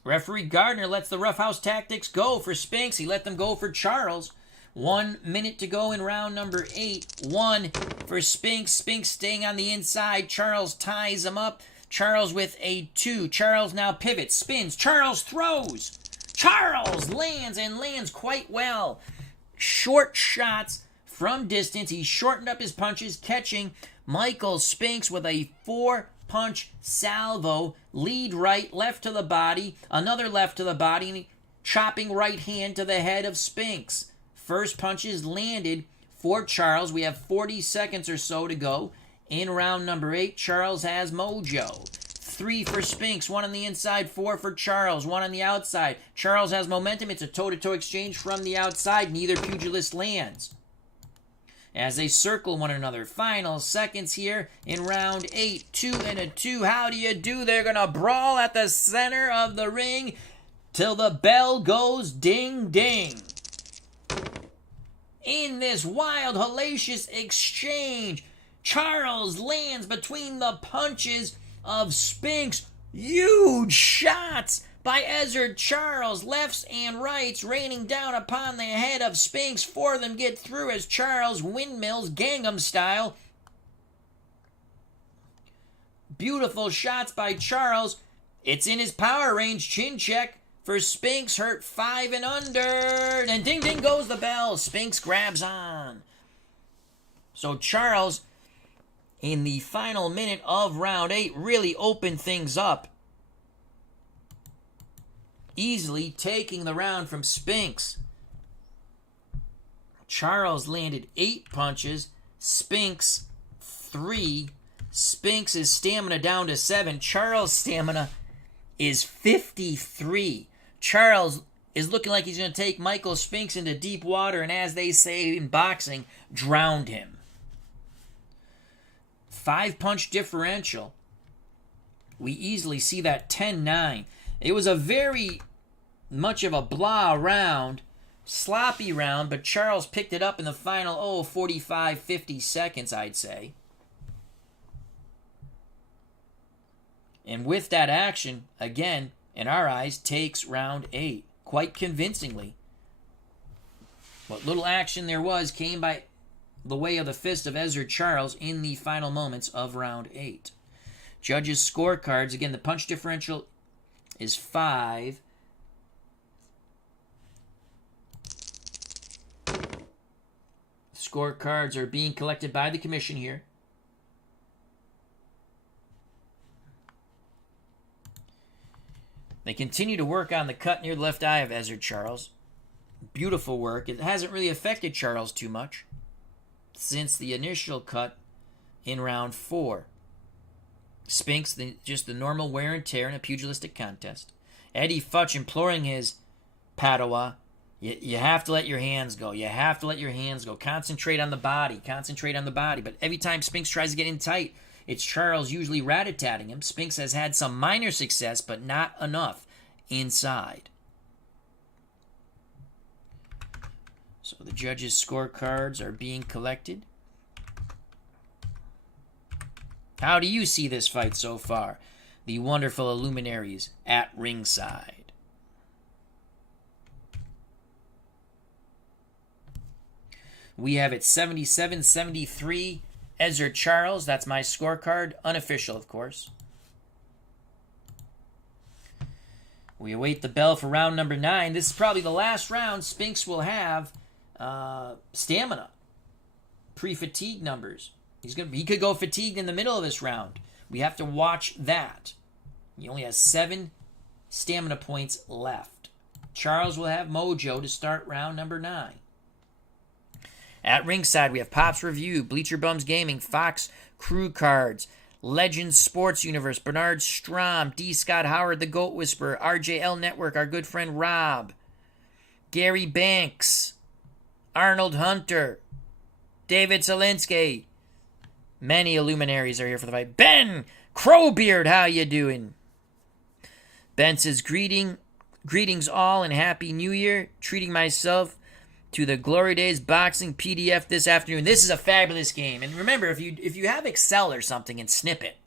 Referee Gardner lets the roughhouse tactics go for Spinks. He let them go for Charles. 1 minute to go in round number 8. 1 for Spinks. Spinks staying on the inside. Charles ties him up. Charles with a 2. Charles now pivots, spins. Charles throws. Charles lands and lands quite well. Short shots from distance. He shortened up his punches, catching Michael Spinks with a 4-punch salvo. Lead right, left to the body, another left to the body, chopping right hand to the head of Spinks. First punches landed for Charles. We have 40 seconds or so to go in round number 8. Charles has mojo. 3 for Spinks, 1 on the inside, 4 for Charles, 1 on the outside. Charles has momentum. It's a toe-to-toe exchange from the outside. Neither pugilist lands as they circle one another. Final seconds here in round 8. 2 and a 2. How do you do? They're going to brawl at the center of the ring till the bell goes ding ding. In this wild, hellacious exchange, Charles lands between the punches of Spinks. Huge shots by Ezzard. Charles, lefts and rights raining down upon the head of Spinks. 4 of them get through as Charles windmills Gangnam style. Beautiful shots by Charles. It's in his power range. Chin check for Spinks. Hurt 5 and under. And ding ding goes the bell. Spinks grabs on. So Charles, in the final minute of round 8, really opened things up, easily taking the round from Spinks. Charles landed 8 punches, Spinks 3. Spinks' stamina down to 7. Charles' stamina is 53. Charles is looking like he's going to take Michael Spinks into deep water, and as they say in boxing, drowned him. 5-punch differential. We easily see that 10-9. It was a very much of a blah round, sloppy round, but Charles picked it up in the final, 45, 50 seconds, I'd say. And with that action, again, in our eyes, takes round 8 quite convincingly. What little action there was came by the way of the fist of Ezzard Charles in the final moments of round 8. Judges' scorecards. Again, the punch differential is 5. Scorecards are being collected by the commission here. They continue to work on the cut near the left eye of Ezzard Charles. Beautiful work. It hasn't really affected Charles too much since the initial cut in round 4. Spinks, just the normal wear and tear in a pugilistic contest. Eddie Futch imploring his Padua, you have to let your hands go. You have to let your hands go. Concentrate on the body. Concentrate on the body. But every time Spinks tries to get in tight, it's Charles usually rat-a-tatting him. Spinks has had some minor success, but not enough inside. So the judges' scorecards are being collected. How do you see this fight so far? The wonderful luminaries at ringside. We have it 77-73 Ezzard Charles. That's my scorecard. Unofficial, of course. We await the bell for round number 9. This is probably the last round. Spinks will have stamina, pre-fatigue numbers. He could go fatigued in the middle of this round. We have to watch that. He only has 7 stamina points left. Charles will have mojo to start round number 9. At ringside, we have Pops Review, Bleacher Bums Gaming, Fox Crew Cards, Legends Sports Universe, Bernard Strom, D. Scott Howard, The Goat Whisperer, RJL Network, our good friend Rob, Gary Banks, Arnold Hunter, David Zielinski. Many luminaries are here for the fight. Ben Crowbeard, how you doing? Ben says, greetings all and Happy New Year. Treating myself to the Glory Days Boxing PDF this afternoon. This is a fabulous game. And remember, if you have Excel or something and Snippet,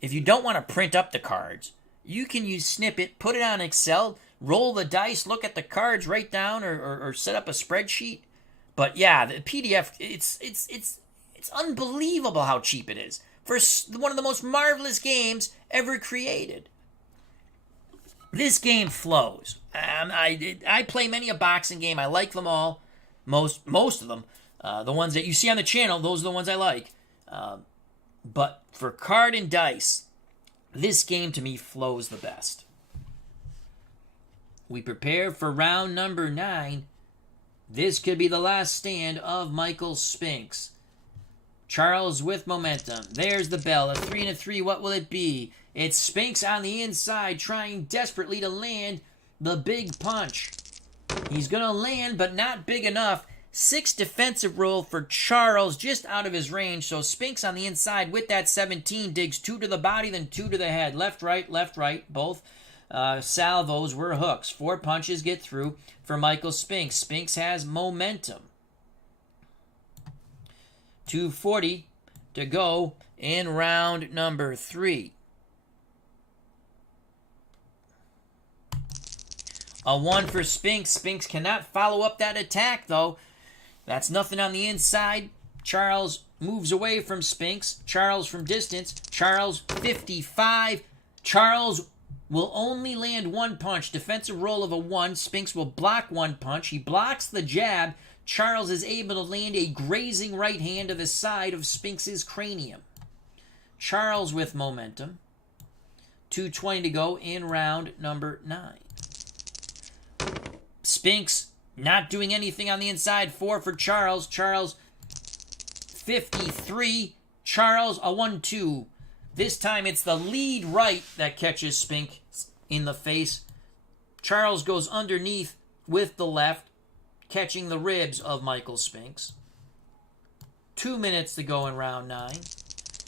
if you don't want to print up the cards, you can use Snippet, put it on Excel, roll the dice, look at the cards, write down, or set up a spreadsheet. But yeah, the PDF, it's unbelievable how cheap it is for one of the most marvelous games ever created. This game flows. I play many a boxing game. I like them all, most of them. The ones that you see on the channel, those are the ones I like. But for card and dice, this game to me flows the best. We prepare for round number 9. This could be the last stand of Michael Spinks. Charles with momentum. There's the bell. A 3 and a 3. What will it be? It's Spinks on the inside trying desperately to land the big punch. He's going to land, but not big enough. 6 defensive roll for Charles, just out of his range. So Spinks on the inside with that 17 digs 2 to the body, then 2 to the head. Left, right. Both salvos were hooks. 4 punches get through for Michael Spinks. Spinks has momentum. 2:40 to go in round number 3. A 1 for Spinks. Spinks cannot follow up that attack, though. That's nothing on the inside. Charles moves away from Spinks. Charles from distance. Charles 55. Charles will only land 1 punch. Defensive roll of a 1. Spinks will block 1 punch. He blocks the jab. Charles is able to land a grazing right hand to the side of Spinks' cranium. Charles with momentum. 2:20 to go in round number 9. Spinks not doing anything on the inside. 4 for Charles. Charles 53. Charles a 1-2. This time it's the lead right that catches Spinks in the face. Charles goes underneath with the left, catching the ribs of Michael Spinks. 2 minutes to go in round 9.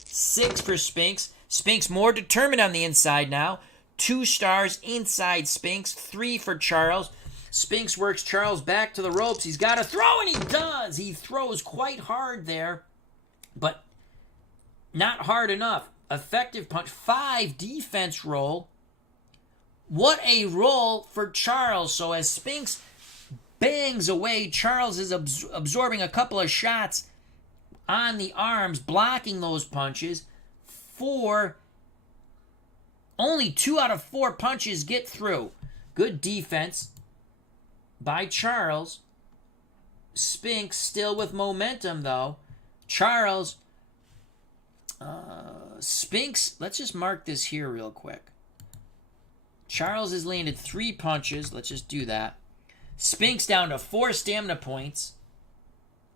6 for Spinks. Spinks more determined on the inside now. 2 stars inside Spinks. 3 for Charles. Spinks works Charles back to the ropes. He's got to throw, and he does. He throws quite hard there, but not hard enough. Effective punch. 5 defense roll. What a roll for Charles. So as Spinks bangs away, Charles is absorbing a couple of shots on the arms, blocking those punches. Only 2 out of 4 punches get through. Good defense by Charles. Spinks still with momentum, though. Charles, Spinks, let's just mark this here real quick. Charles has landed 3 punches. Let's just do that. Spinks down to 4 stamina points.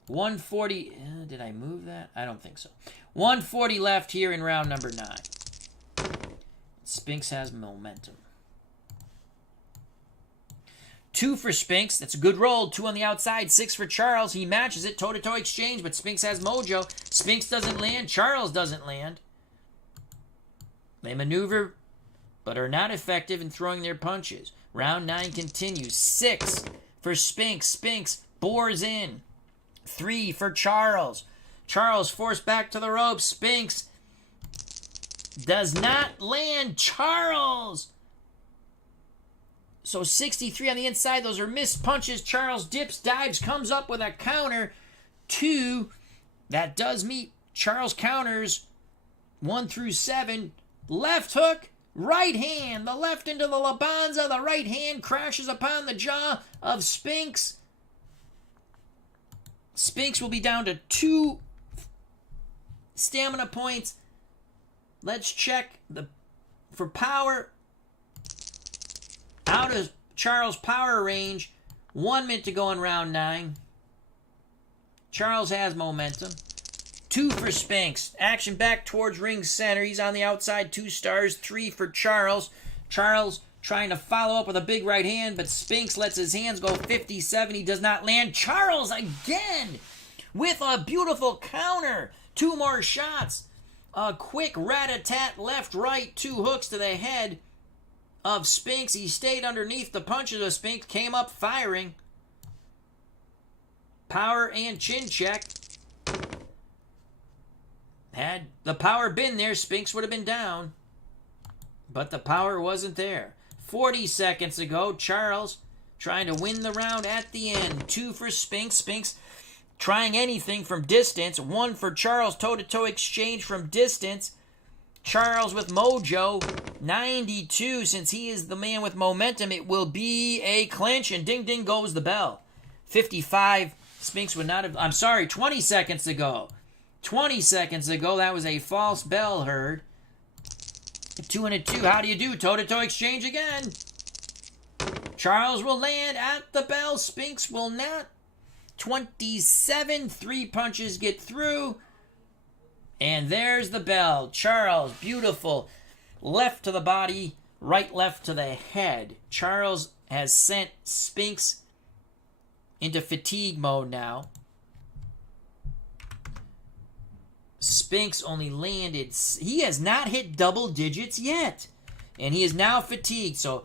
140. Did I move that? I don't think so. 140 left here in round number 9. Spinks has momentum. 2 for Spinks. That's a good roll. 2 on the outside. 6 for Charles. He matches it. Toe-to-toe exchange, but Spinks has mojo. Spinks doesn't land. Charles doesn't land. They maneuver, but are not effective in throwing their punches. Round 9 continues. 6 for Spinks. Spinks bores in. 3 for Charles. Charles forced back to the ropes. Spinks does not land. Charles! So 63 on the inside. Those are missed punches. Charles dips, dives, comes up with a counter. 2. That does meet. Charles counters 1 through 7. Left hook. Right hand. The left into the Labanza. The right hand crashes upon the jaw of Spinks. Spinks will be down to 2 stamina points. Let's check for power. Out of Charles' power range. 1 minute to go in round 9. Charles has momentum. 2 for Spinks. Action back towards ring center. He's on the outside. 2 stars. 3 for Charles. Charles trying to follow up with a big right hand, but Spinks lets his hands go. 57. He does not land. Charles again with a beautiful counter. 2 more shots. A quick rat-a-tat left, right, 2 hooks to the head of Spinks. He stayed underneath the punches of Spinks, came up firing. Power and chin check. Had the power been there, Spinks would have been down. But the power wasn't there. 40 seconds ago, Charles trying to win the round at the end. 2 for Spinks. Spinks trying anything from distance. 1 for Charles. Toe-to-toe exchange from distance. Charles with mojo. 92. Since he is the man with momentum, it will be a clinch. And ding, ding goes the bell. 55. Spinks would not have... I'm sorry, 20 seconds ago. 20 seconds ago, that was a false bell heard. 2 and a 2. How do you do? Toe-to-toe exchange again. Charles will land at the bell. Spinks will not. 27. 3 punches get through. And there's the bell. Charles, beautiful. Left to the body, right, left to the head. Charles has sent Spinks into fatigue mode now. Spinks only landed... He has not hit double digits yet. And he is now fatigued. So,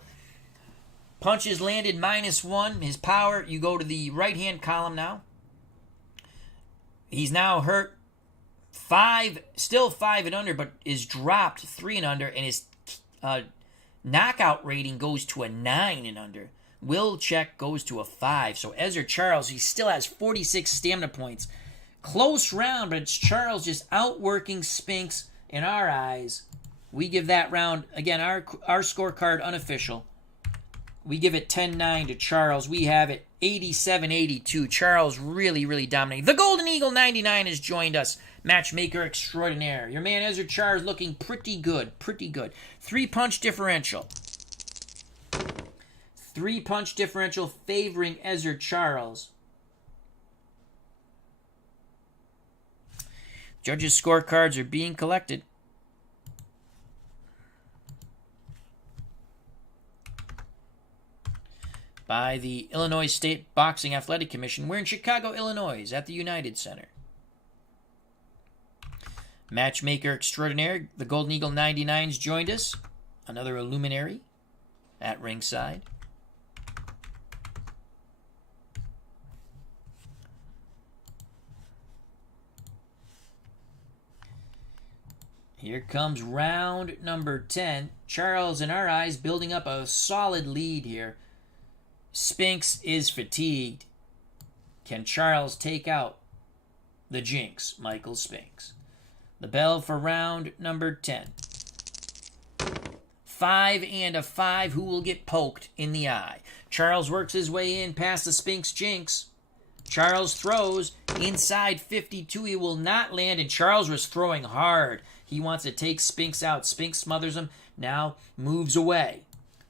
punches landed -1. His power, you go to the right-hand column now. He's now hurt 5, still 5 and under, but is dropped 3 and under. And his knockout rating goes to a 9 and under. Will check goes to a 5. So, Ezzard Charles, he still has 46 stamina points. Close round, but it's Charles just outworking Spinks in our eyes. We give that round, again, our scorecard unofficial. We give it 10-9 to Charles. We have it 87-82. Charles really, really dominating. The GoldenEagle99 has joined us. Matchmaker extraordinaire. Your man Ezzard Charles looking pretty good. Pretty good. 3-punch differential. 3-punch differential favoring Ezzard Charles. Judges' scorecards are being collected. By the Illinois State Boxing Athletic Commission. We're in Chicago, Illinois, at the United Center. Matchmaker extraordinaire, the GoldenEagle99's joined us. Another luminary at ringside. Here comes round number 10. Charles, in our eyes, building up a solid lead here. Spinks is fatigued. Can Charles take out the Jinx, Michael Spinks? The bell for round number 10. 5 and a 5. Who will get poked in the eye? Charles works his way in past the Spinks Jinx. Charles throws inside 52. He will not land, and Charles was throwing hard. He wants to take Spinks out. Spinks smothers him. Now moves away.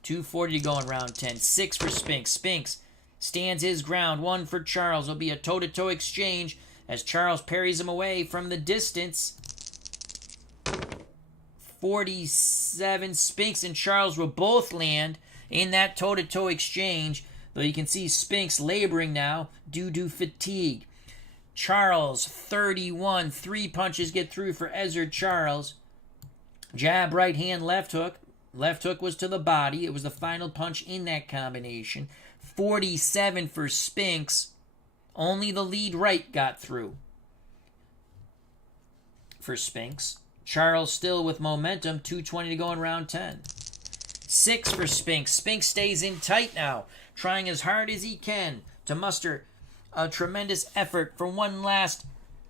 2:40 to go in round 10. 6 for Spinks. Spinks stands his ground. 1 for Charles. It'll be a toe-to-toe exchange as Charles parries him away from the distance. 47. Spinks and Charles will both land in that toe-to-toe exchange. Though you can see Spinks laboring now due to fatigue. Charles, 31. 3 punches get through for Ezzard Charles. Jab, right hand, left hook. Left hook was to the body. It was the final punch in that combination. 47 for Spinks. Only the lead right got through for Spinks. Charles still with momentum. 2:20 to go in round 10. 6 for Spinks. Spinks stays in tight now, trying as hard as he can to muster a tremendous effort for one last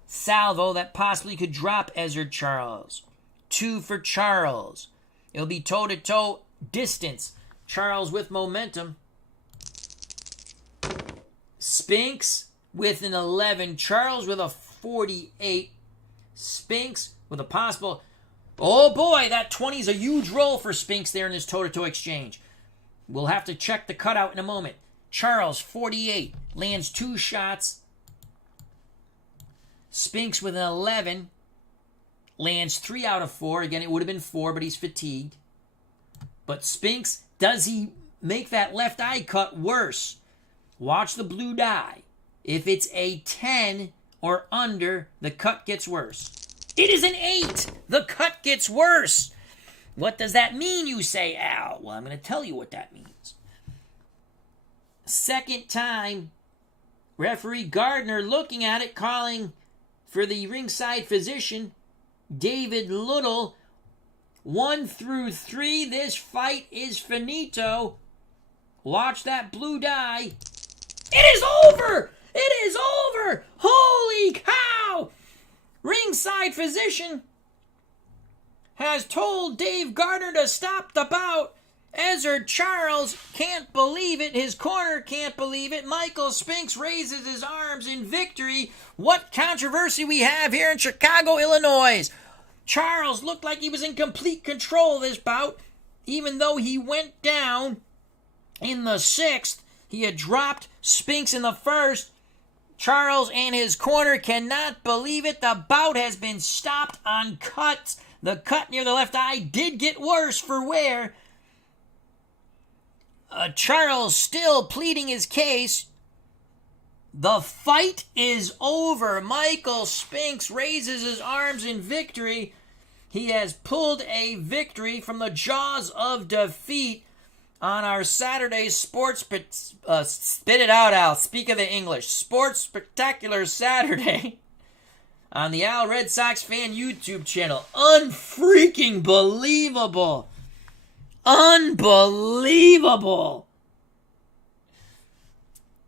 salvo that possibly could drop Ezzard Charles. 2 for Charles. It'll be toe-to-toe distance. Charles with momentum. Spinks with an 11. Charles with a 48. Spinks with a possible... Oh boy, that 20 is a huge roll for Spinks there in this toe-to-toe exchange. We'll have to check the cutout in a moment. Charles, 48, lands 2 shots. Spinks with an 11, lands 3 out of 4. Again, it would have been 4, but he's fatigued. But Spinks, does he make that left eye cut worse? Watch the blue die. If it's a 10 or under, the cut gets worse. It is an 8. The cut gets worse. What does that mean, you say, Al? Well, I'm going to tell you what that means. Second time, referee Gardner looking at it, calling for the ringside physician, David Little. 1 through 3, this fight is finito. Watch that blue die. It is over! It is over! Holy cow! Ringside physician has told Dave Gardner to stop the bout. Ezzard Charles can't believe it. His corner can't believe it. Michael Spinks raises his arms in victory. What controversy we have here in Chicago, Illinois. Charles looked like he was in complete control of this bout, even though he went down in the 6th. He had dropped Spinks in the 1st. Charles and his corner cannot believe it. The bout has been stopped on cuts. The cut near the left eye did get worse for wear. Charles still pleading his case. The fight is over. Michael Spinks raises his arms in victory. He has pulled a victory from the jaws of defeat on our Saturday sports... spit it out, Al. Speak of the English. Sports Spectacular Saturday on the Al Red Sox Fan YouTube channel. Unfreaking believable. Unbelievable.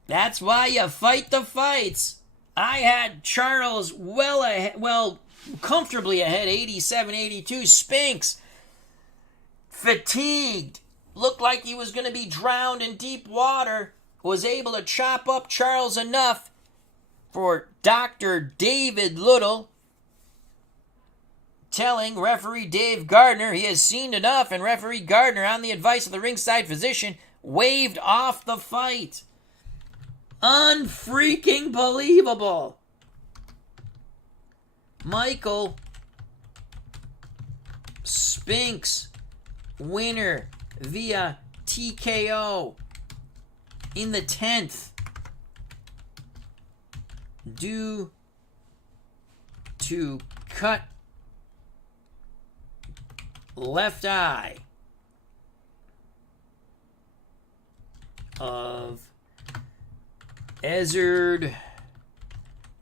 That's why you fight the fights. I had Charles comfortably ahead, 87-82. Spinks, fatigued, looked like he was going to be drowned in deep water, was able to chop up Charles enough for Dr. David Little, telling referee Dave Gardner he has seen enough, and referee Gardner, on the advice of the ringside physician, waved off the fight. Unfreaking believable. Michael Spinks, winner via TKO in the 10th, due to cut left eye of Ezzard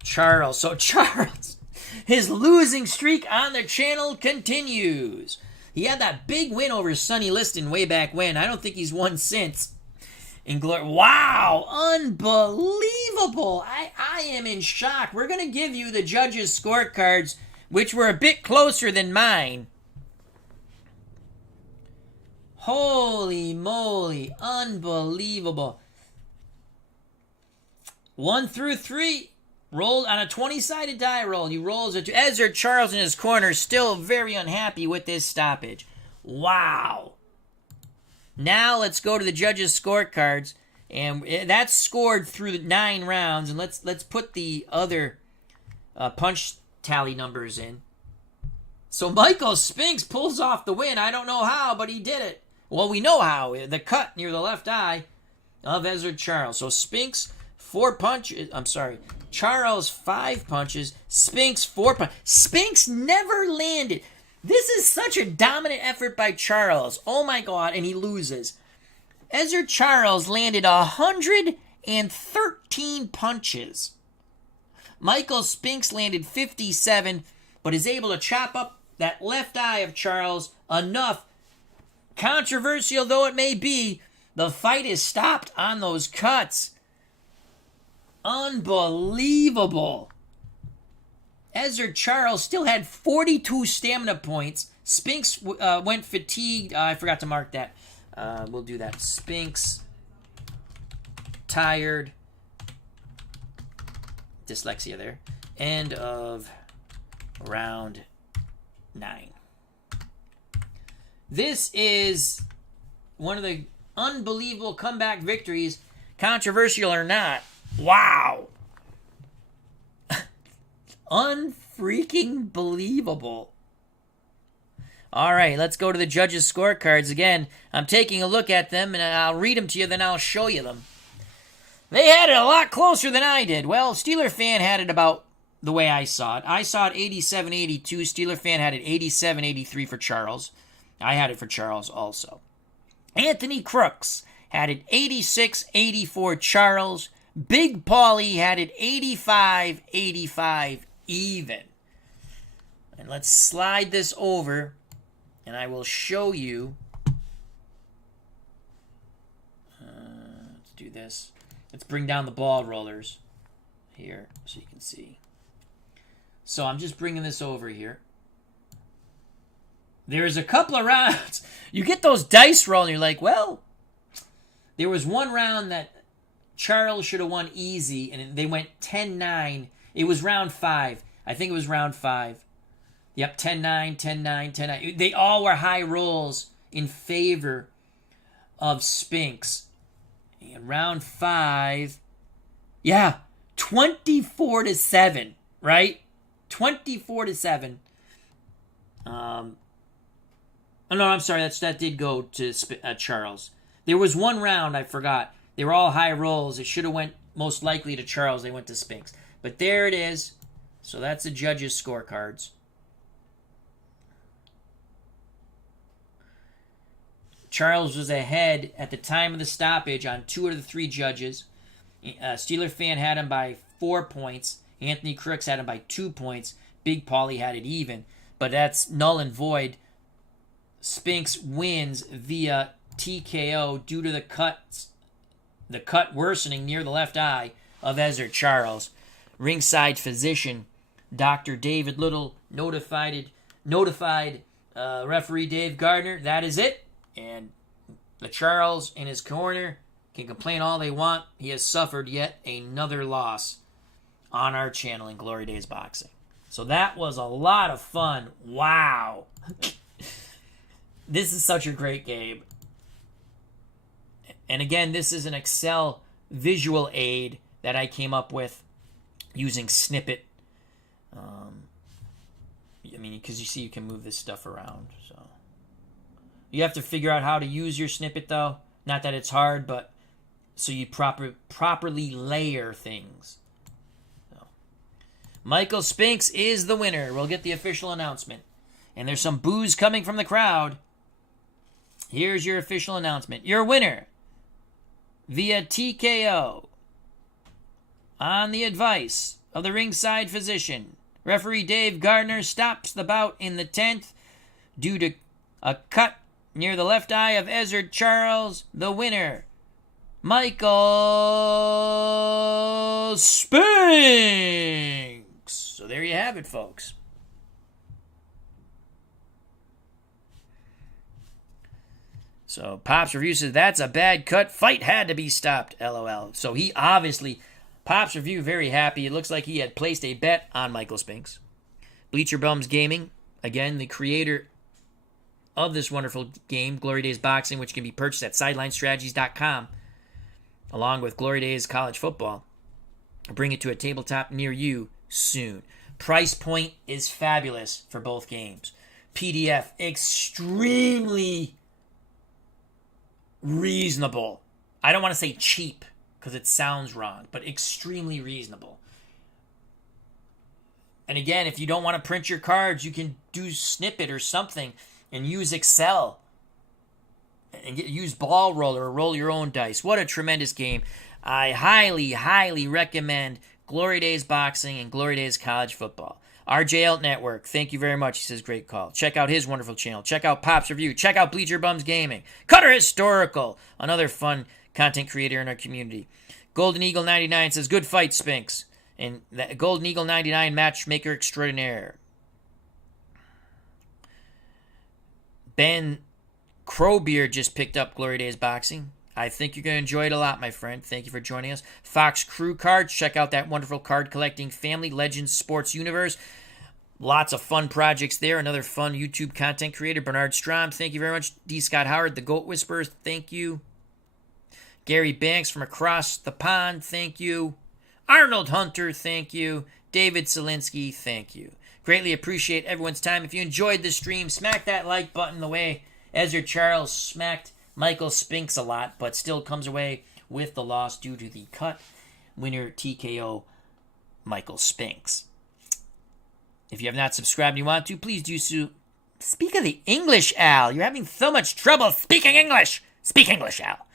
Charles. So Charles, his losing streak on the channel continues. He had that big win over Sonny Liston way back when. I don't think he's won since. In glory. Wow, unbelievable. I am in shock. We're going to give you the judges' scorecards, which were a bit closer than mine. Holy moly, unbelievable. 1 through 3, rolled on a 20-sided die roll. He rolls it to Ezzard Charles in his corner, still very unhappy with this stoppage. Wow. Now let's go to the judges' scorecards, and that's scored through 9 rounds. And let's put the other punch tally numbers in. So Michael Spinks pulls off the win. I don't know how, but he did it. Well, we know how. The cut near the left eye of Ezzard Charles. So Spinks, 4 punches. I'm sorry. Charles, 5 punches. Spinks, 4 punches. Spinks never landed. This is such a dominant effort by Charles. Oh my God, and he loses. Ezzard Charles landed 113 punches. Michael Spinks landed 57, but is able to chop up that left eye of Charles enough. Controversial though it may be, the fight is stopped on those cuts. Unbelievable. Ezzard Charles still had 42 stamina points. Spinks went fatigued. I forgot to mark that. We'll do that. Spinks, tired. Dyslexia there. End of round 9. This is one of the unbelievable comeback victories, controversial or not. Wow. Unfreaking believable. All right, let's go to the judges' scorecards again. I'm taking a look at them, and I'll read them to you, then I'll show you them. They had it a lot closer than I did. Well, Steeler Fan had it about the way I saw it. I saw it 87-82. Steeler fan had it 87-83 for Charles. I had it for Charles also. Anthony Crooks had it 86-84 Charles. Big Paulie had it 85-85 even. And let's slide this over, and I will show you. Let's do this. Let's bring down the ball rollers here so you can see. So I'm just bringing this over here. There's a couple of rounds. You get those dice roll, and you're like, well, there was one round that Charles should have won easy, and they went 10-9. It was round 5. I think it was round 5. Yep, 10-9, 10-9, 10-9. They all were high rolls in favor of Spinks. And round 5, yeah, 24-7, right? 24-7. Oh no, I'm sorry. That did go to Charles. There was one round I forgot. They were all high rolls. It should have went most likely to Charles. They went to Spinks. But there it is. So that's the judges' scorecards. Charles was ahead at the time of the stoppage on 2 of the 3 judges. Steeler fan had him by 4 points. Anthony Crooks had him by 2 points. Big Paulie had it even. But that's null and void. Spinks wins via TKO due to the cut worsening near the left eye of Ezzard Charles. Ringside physician Dr. David Little notified referee Dave Gardner. That is it. And the Charles in his corner can complain all they want. He has suffered yet another loss on our channel in Glory Days Boxing. So that was a lot of fun. Wow. This is such a great game. And again, this is an Excel visual aid that I came up with using Snippet. Because you see you can move this stuff around. So you have to figure out how to use your Snippet, though. Not that it's hard, but so you properly layer things. So, Michael Spinks is the winner. We'll get the official announcement. And there's some boos coming from the crowd. Here's your official announcement. Your winner, via TKO, on the advice of the ringside physician, referee Dave Gardner stops the bout in the 10th due to a cut near the left eye of Ezzard Charles. The winner, Michael Spinks. So there you have it, folks. So Pops Review says, that's a bad cut. Fight had to be stopped, LOL. So he obviously, Pops Review, very happy. It looks like he had placed a bet on Michael Spinks. Bleacher Bums Gaming, again, the creator of this wonderful game, Glory Days Boxing, which can be purchased at SidelineStrategies.com, along with Glory Days College Football. I'll bring it to a tabletop near you soon. Price point is fabulous for both games. PDF, extremely reasonable. I don't want to say cheap because it sounds wrong, but extremely reasonable. And again, if you don't want to print your cards, you can do Snippet or something and use Excel and use Ball Roller or roll your own dice. What a tremendous game. I highly, highly recommend Glory Days Boxing and Glory Days College Football. RJL Network, thank you very much. He says, great call. Check out his wonderful channel. Check out Pop's Review. Check out Bleacher Bums Gaming. Cutter Historical, another fun content creator in our community. GoldenEagle99 says, good fight, Spinks. And GoldenEagle99, matchmaker extraordinaire. Ben Crowbeard just picked up Glory Days Boxing. I think you're going to enjoy it a lot, my friend. Thank you for joining us. Fox Crew Cards. Check out that wonderful card collecting family, Legends Sports Universe. Lots of fun projects there. Another fun YouTube content creator, Bernard Strom. Thank you very much. D. Scott Howard, the Goat Whisperers. Thank you. Gary Banks from across the pond. Thank you. Arnold Hunter. Thank you. David Selinsky. Thank you. Greatly appreciate everyone's time. If you enjoyed the stream, smack that like button the way Ezzard Charles smacked Michael Spinks a lot, but still comes away with the loss due to the cut. Winner TKO, Michael Spinks. If you have not subscribed and you want to, please do so. Speak of the English, Al. You're having so much trouble speaking English. Speak English, Al.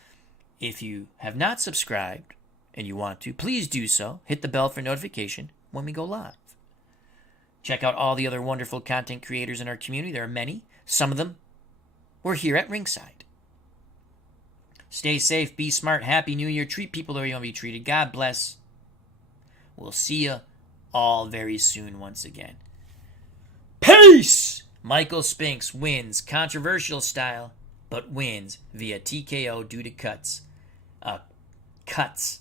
If you have not subscribed and you want to, please do so. Hit the bell for notification when we go live. Check out all the other wonderful content creators in our community. There are many. Some of them were here at ringside. Stay safe, be smart, happy New Year. Treat people the way you want to be treated. God bless. We'll see you all very soon once again. Peace! Michael Spinks wins controversial style, but wins via TKO due to cuts. Cut